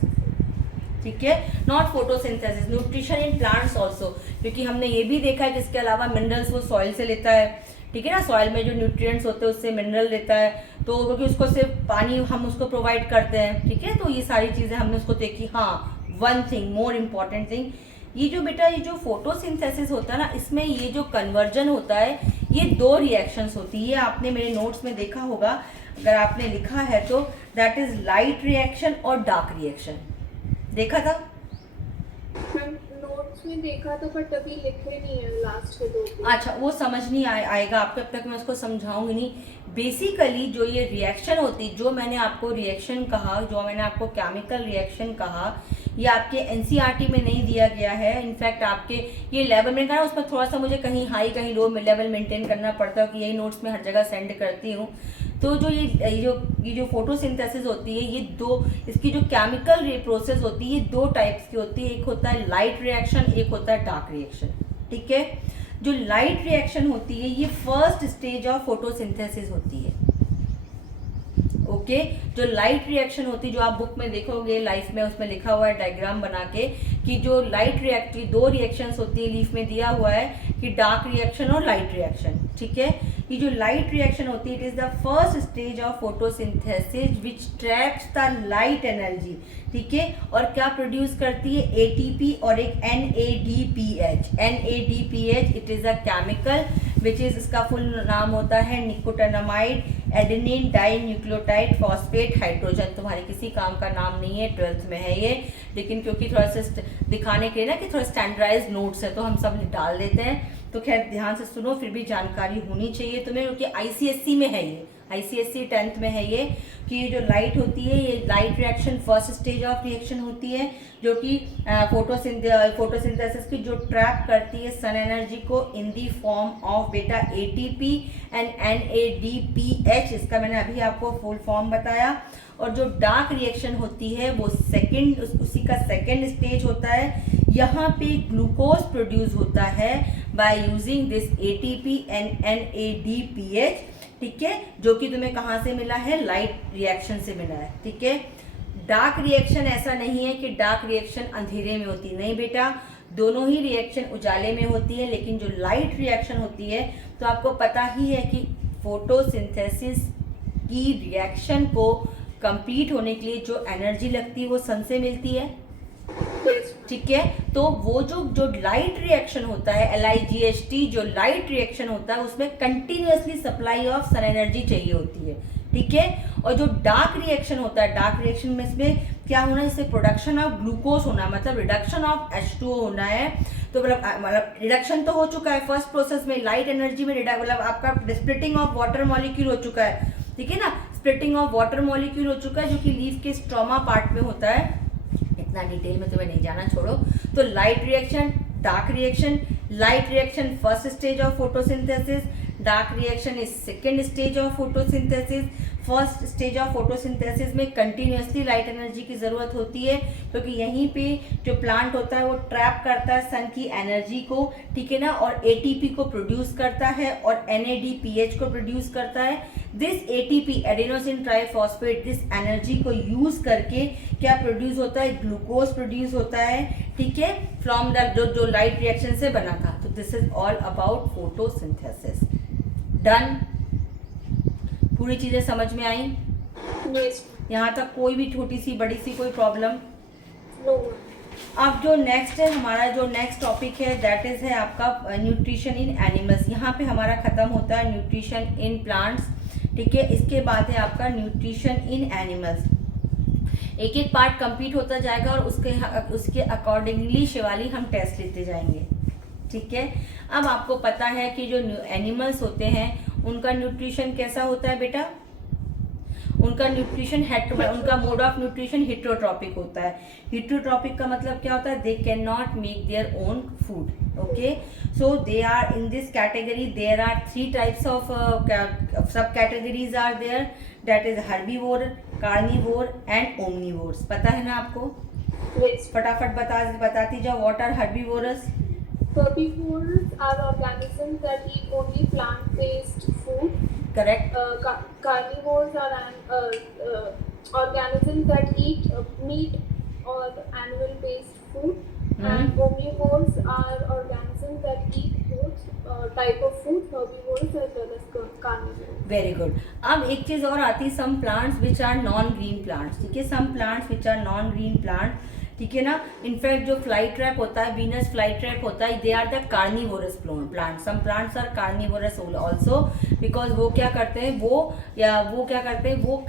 ठीक है, not photosynthesis, nutrition in plants also, क्योंकि हमने ये भी देखा है कि इसके अलावा मिनरल्स वो सॉइल से लेता है। ठीक है ना, सॉइल में जो न्यूट्रिएंट्स होते हैं उससे मिनरल लेता है, तो क्योंकि उसको सिर्फ पानी हम उसको प्रोवाइड करते हैं। ठीक है, तो ये सारी चीज़ें हमने उसको देखी। हाँ, one thing more important thing, ये जो बेटा ये जो फोटोसिंथेसिस होता है ना, इसमें ये जो कन्वर्जन होता है, ये 2 रिएक्शंस होती है। आपने मेरे नोट्स में देखा होगा, अगर आपने लिखा है तो, दैट इज लाइट रिएक्शन और डार्क रिएक्शन। देखा था? मैम नोट्स में देखा था पर तभी लिखे नहीं है लास्ट के 2 पेज। अच्छा, वो समझ नहीं आएगा आपको, अब तक मैं उसको समझाऊंगी नहीं। बेसिकली जो ये रिएक्शन होती, जो मैंने आपको रिएक्शन कहा, जो मैंने आपको केमिकल रिएक्शन कहा, ये आपके एनसीईआरटी में नहीं दिया गया है। इनफैक्ट आपके ये लेवल में कहा, उसमें थोड़ा सा मुझे कहीं हाई कहीं लो लेवल मेंटेन करना पड़ता है, कि यही नोट्स में हर जगह सेंड करती हूँ। तो जो ये जो फोटोसिंथेसिस होती है, ये 2, इसकी जो केमिकल प्रोसेस होती है, ये 2 टाइप्स की होती है। एक होता है लाइट रिएक्शन, एक होता है डार्क रिएक्शन। ठीक है, जो लाइट रिएक्शन होती है ये फर्स्ट स्टेज ऑफ फोटोसिंथेसिस होती है। ओके, जो लाइट रिएक्शन होती है, जो आप बुक में देखोगे लाइफ में, उसमें लिखा हुआ है डायग्राम बना के, कि जो लाइट रिएक्शन 2 रिएक्शंस होती है, लीफ में दिया हुआ है कि डार्क रिएक्शन और लाइट रिएक्शन। ठीक है, ये जो लाइट रिएक्शन होती है, it is the first stage of photosynthesis which traps the light energy. ठीक है, और क्या प्रोड्यूस करती है, एटीपी और एक NADPH। NADPH it is a chemical which is, इसका फुल नाम होता है nicotinamide adenine dinucleotide phosphate hydrogen. तुम्हारे किसी काम का नाम नहीं है, 12th में है ये, लेकिन क्योंकि थोड़ा सा दिखाने के लिए ना कि थोड़ा स्टैंडर्डाइज नोट्स है, तो हम सब डाल देते हैं। तो खैर ध्यान से सुनो, फिर भी जानकारी होनी चाहिए तुम्हें, क्योंकि ICSE में है ये, ICSE 10th में है ये, कि ये जो लाइट होती है, ये light reaction first stage of reaction होती है, जो कि फोटोसिंथेसिस की जो ट्रैप करती है सन एनर्जी को इन दी फॉर्म ऑफ बेटा ATP एंड NADPH। इसका मैंने अभी आपको फुल फॉर्म बताया। और जो डार्क रिएक्शन होती है वो उसी का सेकेंड स्टेज होता है। यहाँ पे ग्लूकोज प्रोड्यूस होता है by using this ATP and NADPH। ठीक है, जो कि तुम्हें कहाँ से मिला है, लाइट रिएक्शन से मिला है। ठीक है, डार्क रिएक्शन ऐसा नहीं है कि डार्क रिएक्शन अंधेरे में होती, नहीं बेटा, दोनों ही रिएक्शन उजाले में होती है। लेकिन जो लाइट रिएक्शन होती है, तो आपको पता ही है कि फोटोसिंथेसिस की रिएक्शन को कंप्लीट होने के लिए जो एनर्जी लगती है वो सन से मिलती है। ठीक है, तो वो जो लाइट रिएक्शन होता है, LIGHT, जो लाइट रिएक्शन होता है, उसमें continuously supply of sun energy चाहिए होती है। ठीक है, और जो डार्क रिएक्शन होता है, डार्क रिएक्शन में इसमें क्या होना है, इससे प्रोडक्शन ऑफ ग्लूकोज होना है, मतलब रिडक्शन ऑफ H2O होना है। तो मतलब रिडक्शन तो हो चुका है फर्स्ट प्रोसेस में, लाइट एनर्जी में मतलब आपका स्प्लिटिंग ऑफ वाटर मॉलिक्यूल हो चुका है। ठीक है ना, स्प्लिटिंग ऑफ वाटर मॉलिक्यूल हो चुका है, जो कि लीफ के स्ट्रोमा पार्ट में होता है। इतना डिटेल में तुम्हें नहीं जाना, छोड़ो। तो light reaction, dark reaction, light reaction first stage of photosynthesis, dark reaction is second stage of photosynthesis. First stage of photosynthesis में कंटिन्यूअसली लाइट एनर्जी की ज़रूरत होती है, क्योंकि यहीं पे जो प्लांट होता है वो ट्रैप करता है सन की एनर्जी को। ठीक है ना, और ATP को प्रोड्यूस करता है और NADPH को प्रोड्यूस करता है। This ATP adenosine triphosphate, this energy को यूज करके क्या प्रोड्यूस होता है, ग्लूकोज प्रोड्यूस होता है। ठीक है, फ्रॉम द जो लाइट रिएक्शन से बना था। तो this is all about photosynthesis. Done, पूरी चीजें समझ में आई? Yes. यहाँ तक कोई भी छोटी सी बड़ी सी कोई प्रॉब्लम? No. अब जो नेक्स्ट है, हमारा जो नेक्स्ट टॉपिक है, दैट इज है आपका न्यूट्रिशन इन एनिमल्स। यहाँ पे हमारा खत्म होता है न्यूट्रिशन इन प्लांट्स। ठीक है। इसके बाद है आपका न्यूट्रिशन इन एनिमल्स। एक एक पार्ट कंप्लीट होता जाएगा और उसके अकॉर्डिंगली शिवाली हम टेस्ट लेते जाएंगे, ठीक है। अब आपको पता है कि जो एनिमल्स होते हैं उनका न्यूट्रिशन कैसा होता है बेटा? उनका न्यूट्रिशन उनका मोड ऑफ न्यूट्रिशन हिट्रोट्रॉपिक होता है। हिट्रोट्रॉपिक का मतलब क्या होता है? They can not make their own food, okay. So they are in this category, there are 3 types of sub categories are there, that is herbivore, carnivore and omnivores. पता है ना आपको? Yes. फटाफट बताती जाओ, what are herbivores? Herbivores are organisms that eat only plant-based food. Correct. Carnivores are organisms that eat meat or animal-based food. And omnivores are organisms that eat both type of food, herbivores as well as carnivores. Very good. अब एक चीज और आती है, some plants which are non green plants, ठीक है। Some plants which are non green plant, ठीक है ना। इनफैक्ट जो फ्लाई ट्रैप होता है, वीनस फ्लाई ट्रैप होता है, they are the carnivorous plant. Some plants are carnivorous also, because वो क्या करते हैं, वो क्या करते हैं, वो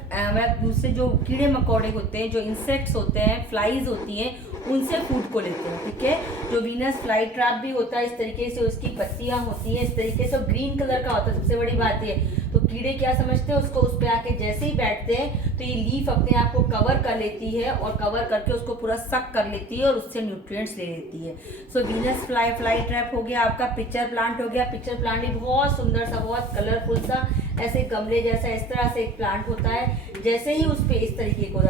दूसरे जो कीड़े मकोड़े होते हैं, जो इंसेक्ट्स होते हैं, फ्लाइज होती हैं, उनसे फूड को लेते हैं, ठीक है। जो वीनस फ्लाई ट्रैप भी होता है इस तरीके से, उसकी पत्तियां होती हैं इस तरीके से, ग्रीन कलर का होता है। सबसे बड़ी बात ये, तो कीड़े क्या समझते हैं उसको, उस पे आके जैसे ही बैठते हैं तो ये लीफ अपने आप को कवर कर लेती है और कवर करके उसको पूरा सक कर लेती है और उससे न्यूट्रिएंट्स ले लेती है। सो वीनस फ्लाई ट्रैप हो गया आपका। पिक्चर प्लांट हो गया। पिक्चर प्लांट भी बहुत सुंदर सा, बहुत कलरफुल सा, ऐसे गमले जैसा इस तरह से एक प्लांट होता है। जैसे ही उस पे इस तरीके को,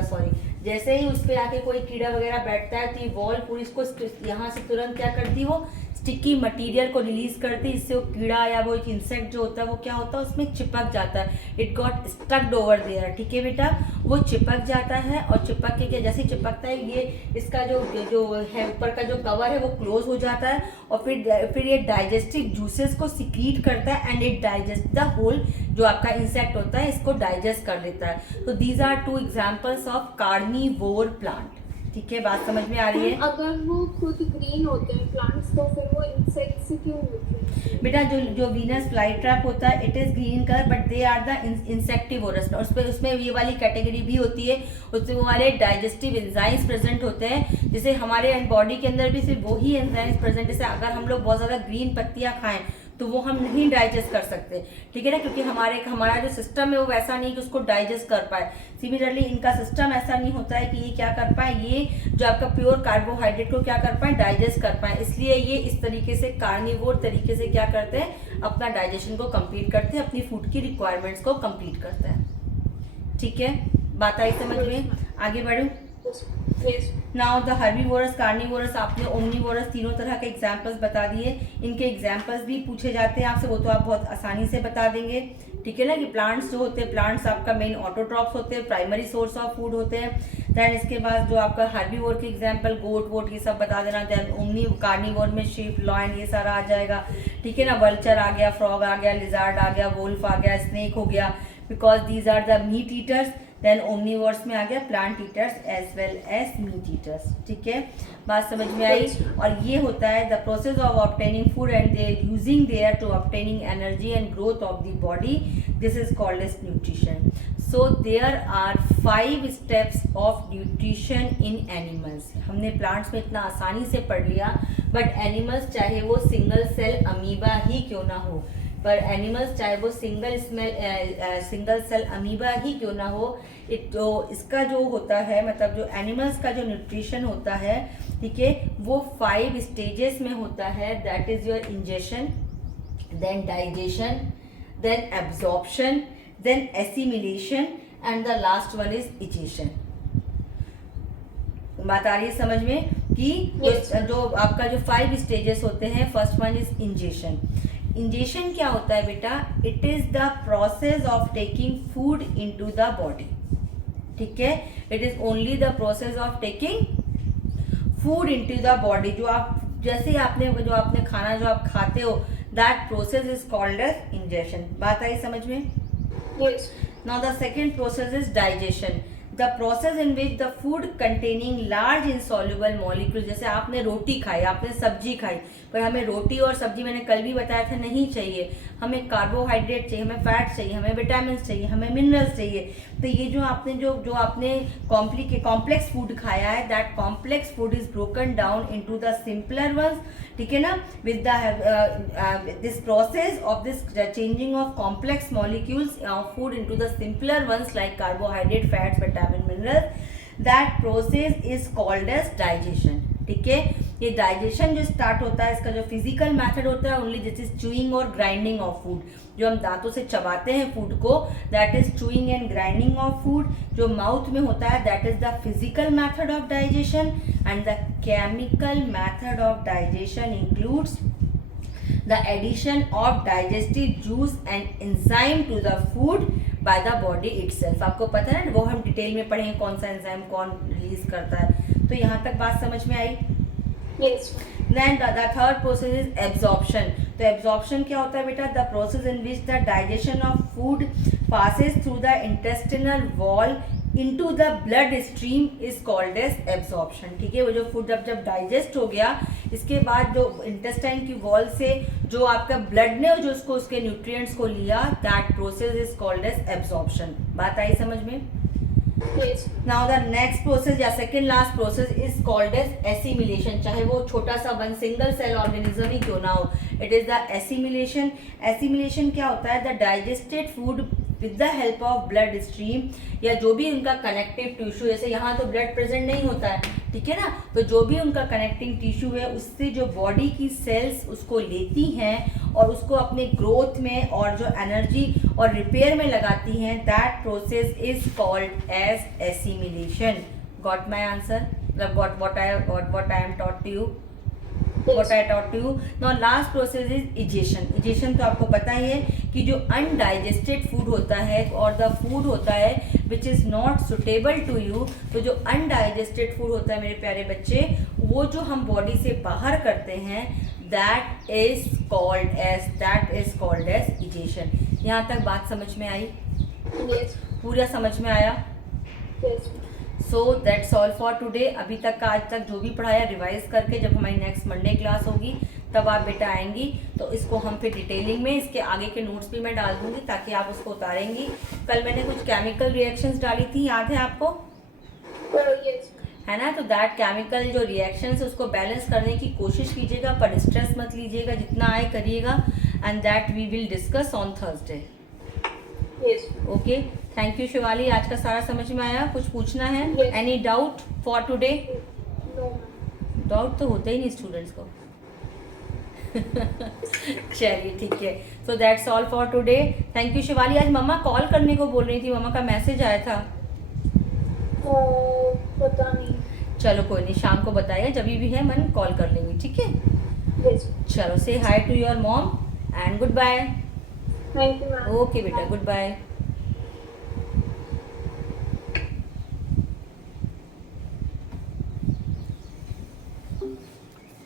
जैसे ही उस पे आके कोई कीड़ा वगैरह बैठता है तो ये वॉल पूरी इसको यहाँ से तुरंत क्या करती है, वो स्टिकी मटेरियल को रिलीज करती है। इससे वो कीड़ा या वो इंसेक्ट जो होता है वो क्या होता है, उसमें चिपक जाता है। It got stucked over there, ठीक है बेटा। वो चिपक जाता है और चिपक के क्या, जैसे चिपकता है ये इसका जो है ऊपर का जो कवर है वो क्लोज हो जाता है और फिर ये डाइजेस्टिव जूसेस को सिक्रीट करता है and it digest the whole, जो आपका इंसेक्ट होता है इसको डाइजेस्ट कर लेता है। तो these are 2 examples of carnivore plant, ठीक है। बात समझ में आ रही है? अगर वो खुद ग्रीन होते हैं प्लांट्स तो फिर वो इंसेक्ट से क्यों होते हैं? बेटा जो वीनस फ्लाई ट्रैप होता है, it is green colour but they are the insectivorous. उसमें ये वाली कैटेगरी भी होती है, उसमें वो वाले डाइजेस्टिव एंजाइम्स प्रेजेंट होते हैं। जैसे हमारे बॉडी के अंदर भी सिर्फ वही एंजाइम्स प्रेजेंट, जैसे अगर हम लोग बहुत ज़्यादा ग्रीन पत्तियाँ खाएं तो वो हम नहीं डाइजेस्ट कर सकते, ठीक है ना, क्योंकि हमारा जो सिस्टम है वो वैसा नहीं कि उसको डाइजेस्ट कर पाए। सिमिलरली इनका सिस्टम ऐसा नहीं होता है कि ये क्या कर पाए, ये जो आपका प्योर कार्बोहाइड्रेट को क्या कर पाए, डाइजेस्ट कर पाए। इसलिए ये इस तरीके से कार्निवोर तरीके से क्या करते हैं, अपना डाइजेशन को कंप्लीट करते हैं, अपनी फूड की रिक्वायरमेंट्स को कंप्लीट करते हैं, ठीक है। बात आई समझ में? आगे बढ़ूं? नाउ द हर्बीवोरस, कार्निवोरस, आपने ओमनीवोरस तीनों तरह के एग्जाम्पल्स बता दिए। इनके एग्जाम्पल्स भी पूछे जाते हैं आपसे, वो तो आप बहुत आसानी से बता देंगे, ठीक है ना। कि प्लांट्स जो होते हैं, प्लांट्स आपका मेन ऑटोट्रॉप्स होते हैं, प्राइमरी सोर्स ऑफ फूड होते हैं। दैन इसके बाद जो आपका हर्बीवोर के एग्जाम्पल गोट वोट ये सब बता देना। दैन ओमनी कार्निवोर में शीप, लॉयन ये सारा आ जाएगा, ठीक है ना। वल्चर आ गया, फ्रॉग आ गया, लिजार्ड आ गया, वोल्फ आ गया, स्नेक हो गया, because these are the meat eaters. Then omnivores में आ गया plant eaters as well as meat eaters, ठीक है। बात समझ में आई? और ये होता है the process of obtaining food and they using their to obtaining energy and growth of the body, this is called as nutrition. So there are 5 steps of nutrition in animals. हमने प्लांट्स में इतना आसानी से पढ़ लिया, but animals चाहे वो single cell amoeba ही क्यों ना हो, पर एनिमल्स चाहे वो सिंगल सेल अमीबा ही क्यों ना हो, इसका जो होता है, मतलब जो एनिमल्स का जो न्यूट्रिशन होता है, ठीक है, वो 5 स्टेजेस में होता है। That is your ingestion, then digestion, then absorption, then assimilation and the last one is egestion. बात आ रही है समझ में? कि जो आपका जो 5 स्टेजेस होते हैं, first one is ingestion. Ingestion क्या होता है बेटा? It is the process of taking food into the body, ठीक है। It is only the process of taking food into the body. जो आपने खाना जो आप खाते हो, that process is called as ingestion. बात आई समझ में? Yes. Now the second process is digestion. The process in which the food containing large insoluble molecule, जैसे आपने रोटी खाई, आपने सब्जी खाई, पर हमें रोटी और सब्जी मैंने कल भी बताया था नहीं चाहिए, हमें कार्बोहाइड्रेट चाहिए, हमें फैट चाहिए, हमें विटामिन चाहिए, हमें मिनरल्स चाहिए। तो ये जो आपने कॉम्प्लेक्स फूड खाया है, that complex food is broken down into the simpler ones, ठीक है ना, with this process of this changing of complex molecules of food into the simpler ones like carbohydrate, fats, vitamin, minerals, that process is called as digestion. ठीक है, ये digestion जो start होता है, इसका जो फिजिकल मेथड होता है ओनली दिस इज चूइंग और ग्राइंडिंग ऑफ फूड, जो हम दांतों से चबाते हैं फूड को, that is chewing and grinding of food. जो माउथ में होता है that is the physical method of digestion, and the chemical method of digestion includes the addition of digestive juice and enzyme to the food by the body itself। आपको पता है ना, वो हम डिटेल में पढ़ेंगे कौन सा एंजाइम कौन रिलीज करता है। तो यहाँ तक बात समझ में आई? Yes. Then the third process is absorption। तो absorption क्या होता है बेटा? The process in which the digestion of food passes through the intestinal wall into the blood stream is called as absorption। ठीक है, वो जो फूड जब डाइजेस्ट हो गया, इसके बाद जो इंटेस्टाइन की वॉल से जो आपका ब्लड ने जो उसको उसके न्यूट्रिएंट्स को लिया, that process is called as absorption. बात आई समझ में? Yes. Now the next process या second last process is called as assimilation. चाहे वो छोटा सा वन सिंगल सेल ऑर्गेनिज्म ही क्यों ना हो, it is the assimilation. Assimilation क्या होता है? The digested food with the help of blood stream, या जो भी उनका कनेक्टिव टिश्यू, जैसे यहाँ तो ब्लड प्रेजेंट नहीं होता है, ठीक है ना, तो जो भी उनका कनेक्टिंग टिश्यू है उससे जो बॉडी की सेल्स उसको लेती हैं और उसको अपने ग्रोथ में और जो एनर्जी और रिपेयर में लगाती हैं, that process is called as assimilation. Got my answer? मतलब what I am taught to you? What I taught to you. Now last process is egestion। egestion तो आपको पता ही है कि जो अनडाइजेस्टेड फूड होता है और द फूड होता है which is not suitable to you, तो जो अनडाइजेस्टेड फूड होता है मेरे प्यारे बच्चे, वो जो हम बॉडी से बाहर करते हैं, that is called as egestion। यहाँ तक बात समझ में आई? Yes. पूरा समझ में आया? Yes. So that's all for today. अभी तक का आज तक जो भी पढ़ाया रिवाइज करके जब हमारी नेक्स्ट मंडे क्लास होगी तब आप बेटा आएंगी तो इसको हम फिर डिटेलिंग में इसके आगे के नोट्स भी मैं डाल दूंगी ताकि आप उसको उतारेंगी। कल मैंने कुछ केमिकल रिएक्शंस डाली थी, याद है आपको? Yes. है ना? तो दैट केमिकल जो रिएक्शंस है उसको बैलेंस करने की कोशिश कीजिएगा, पर स्ट्रेस मत लीजिएगा, जितना आए करिएगा, and that we will discuss on Thursday. Yes. Okay, thank you Shivali. आज का सारा समझ में आया? कुछ पूछना है? Yes. Any doubt for today? No, ma'am. Doubt तो होता ही नहीं स्टूडेंट्स को। चलिए ठीक है, so that's all for today. Thank you Shivali. आज मम्मा कॉल करने को बोल रही थी, मम्मा का मैसेज आया था। पता नहीं। चलो कोई नहीं, शाम को बताइए, जब भी है मन कॉल कर लेंगे, ठीक है? Yes. चलो, say hi to your mom and good bye. Thank you, ma'am. Okay बेटा, गुड बाय।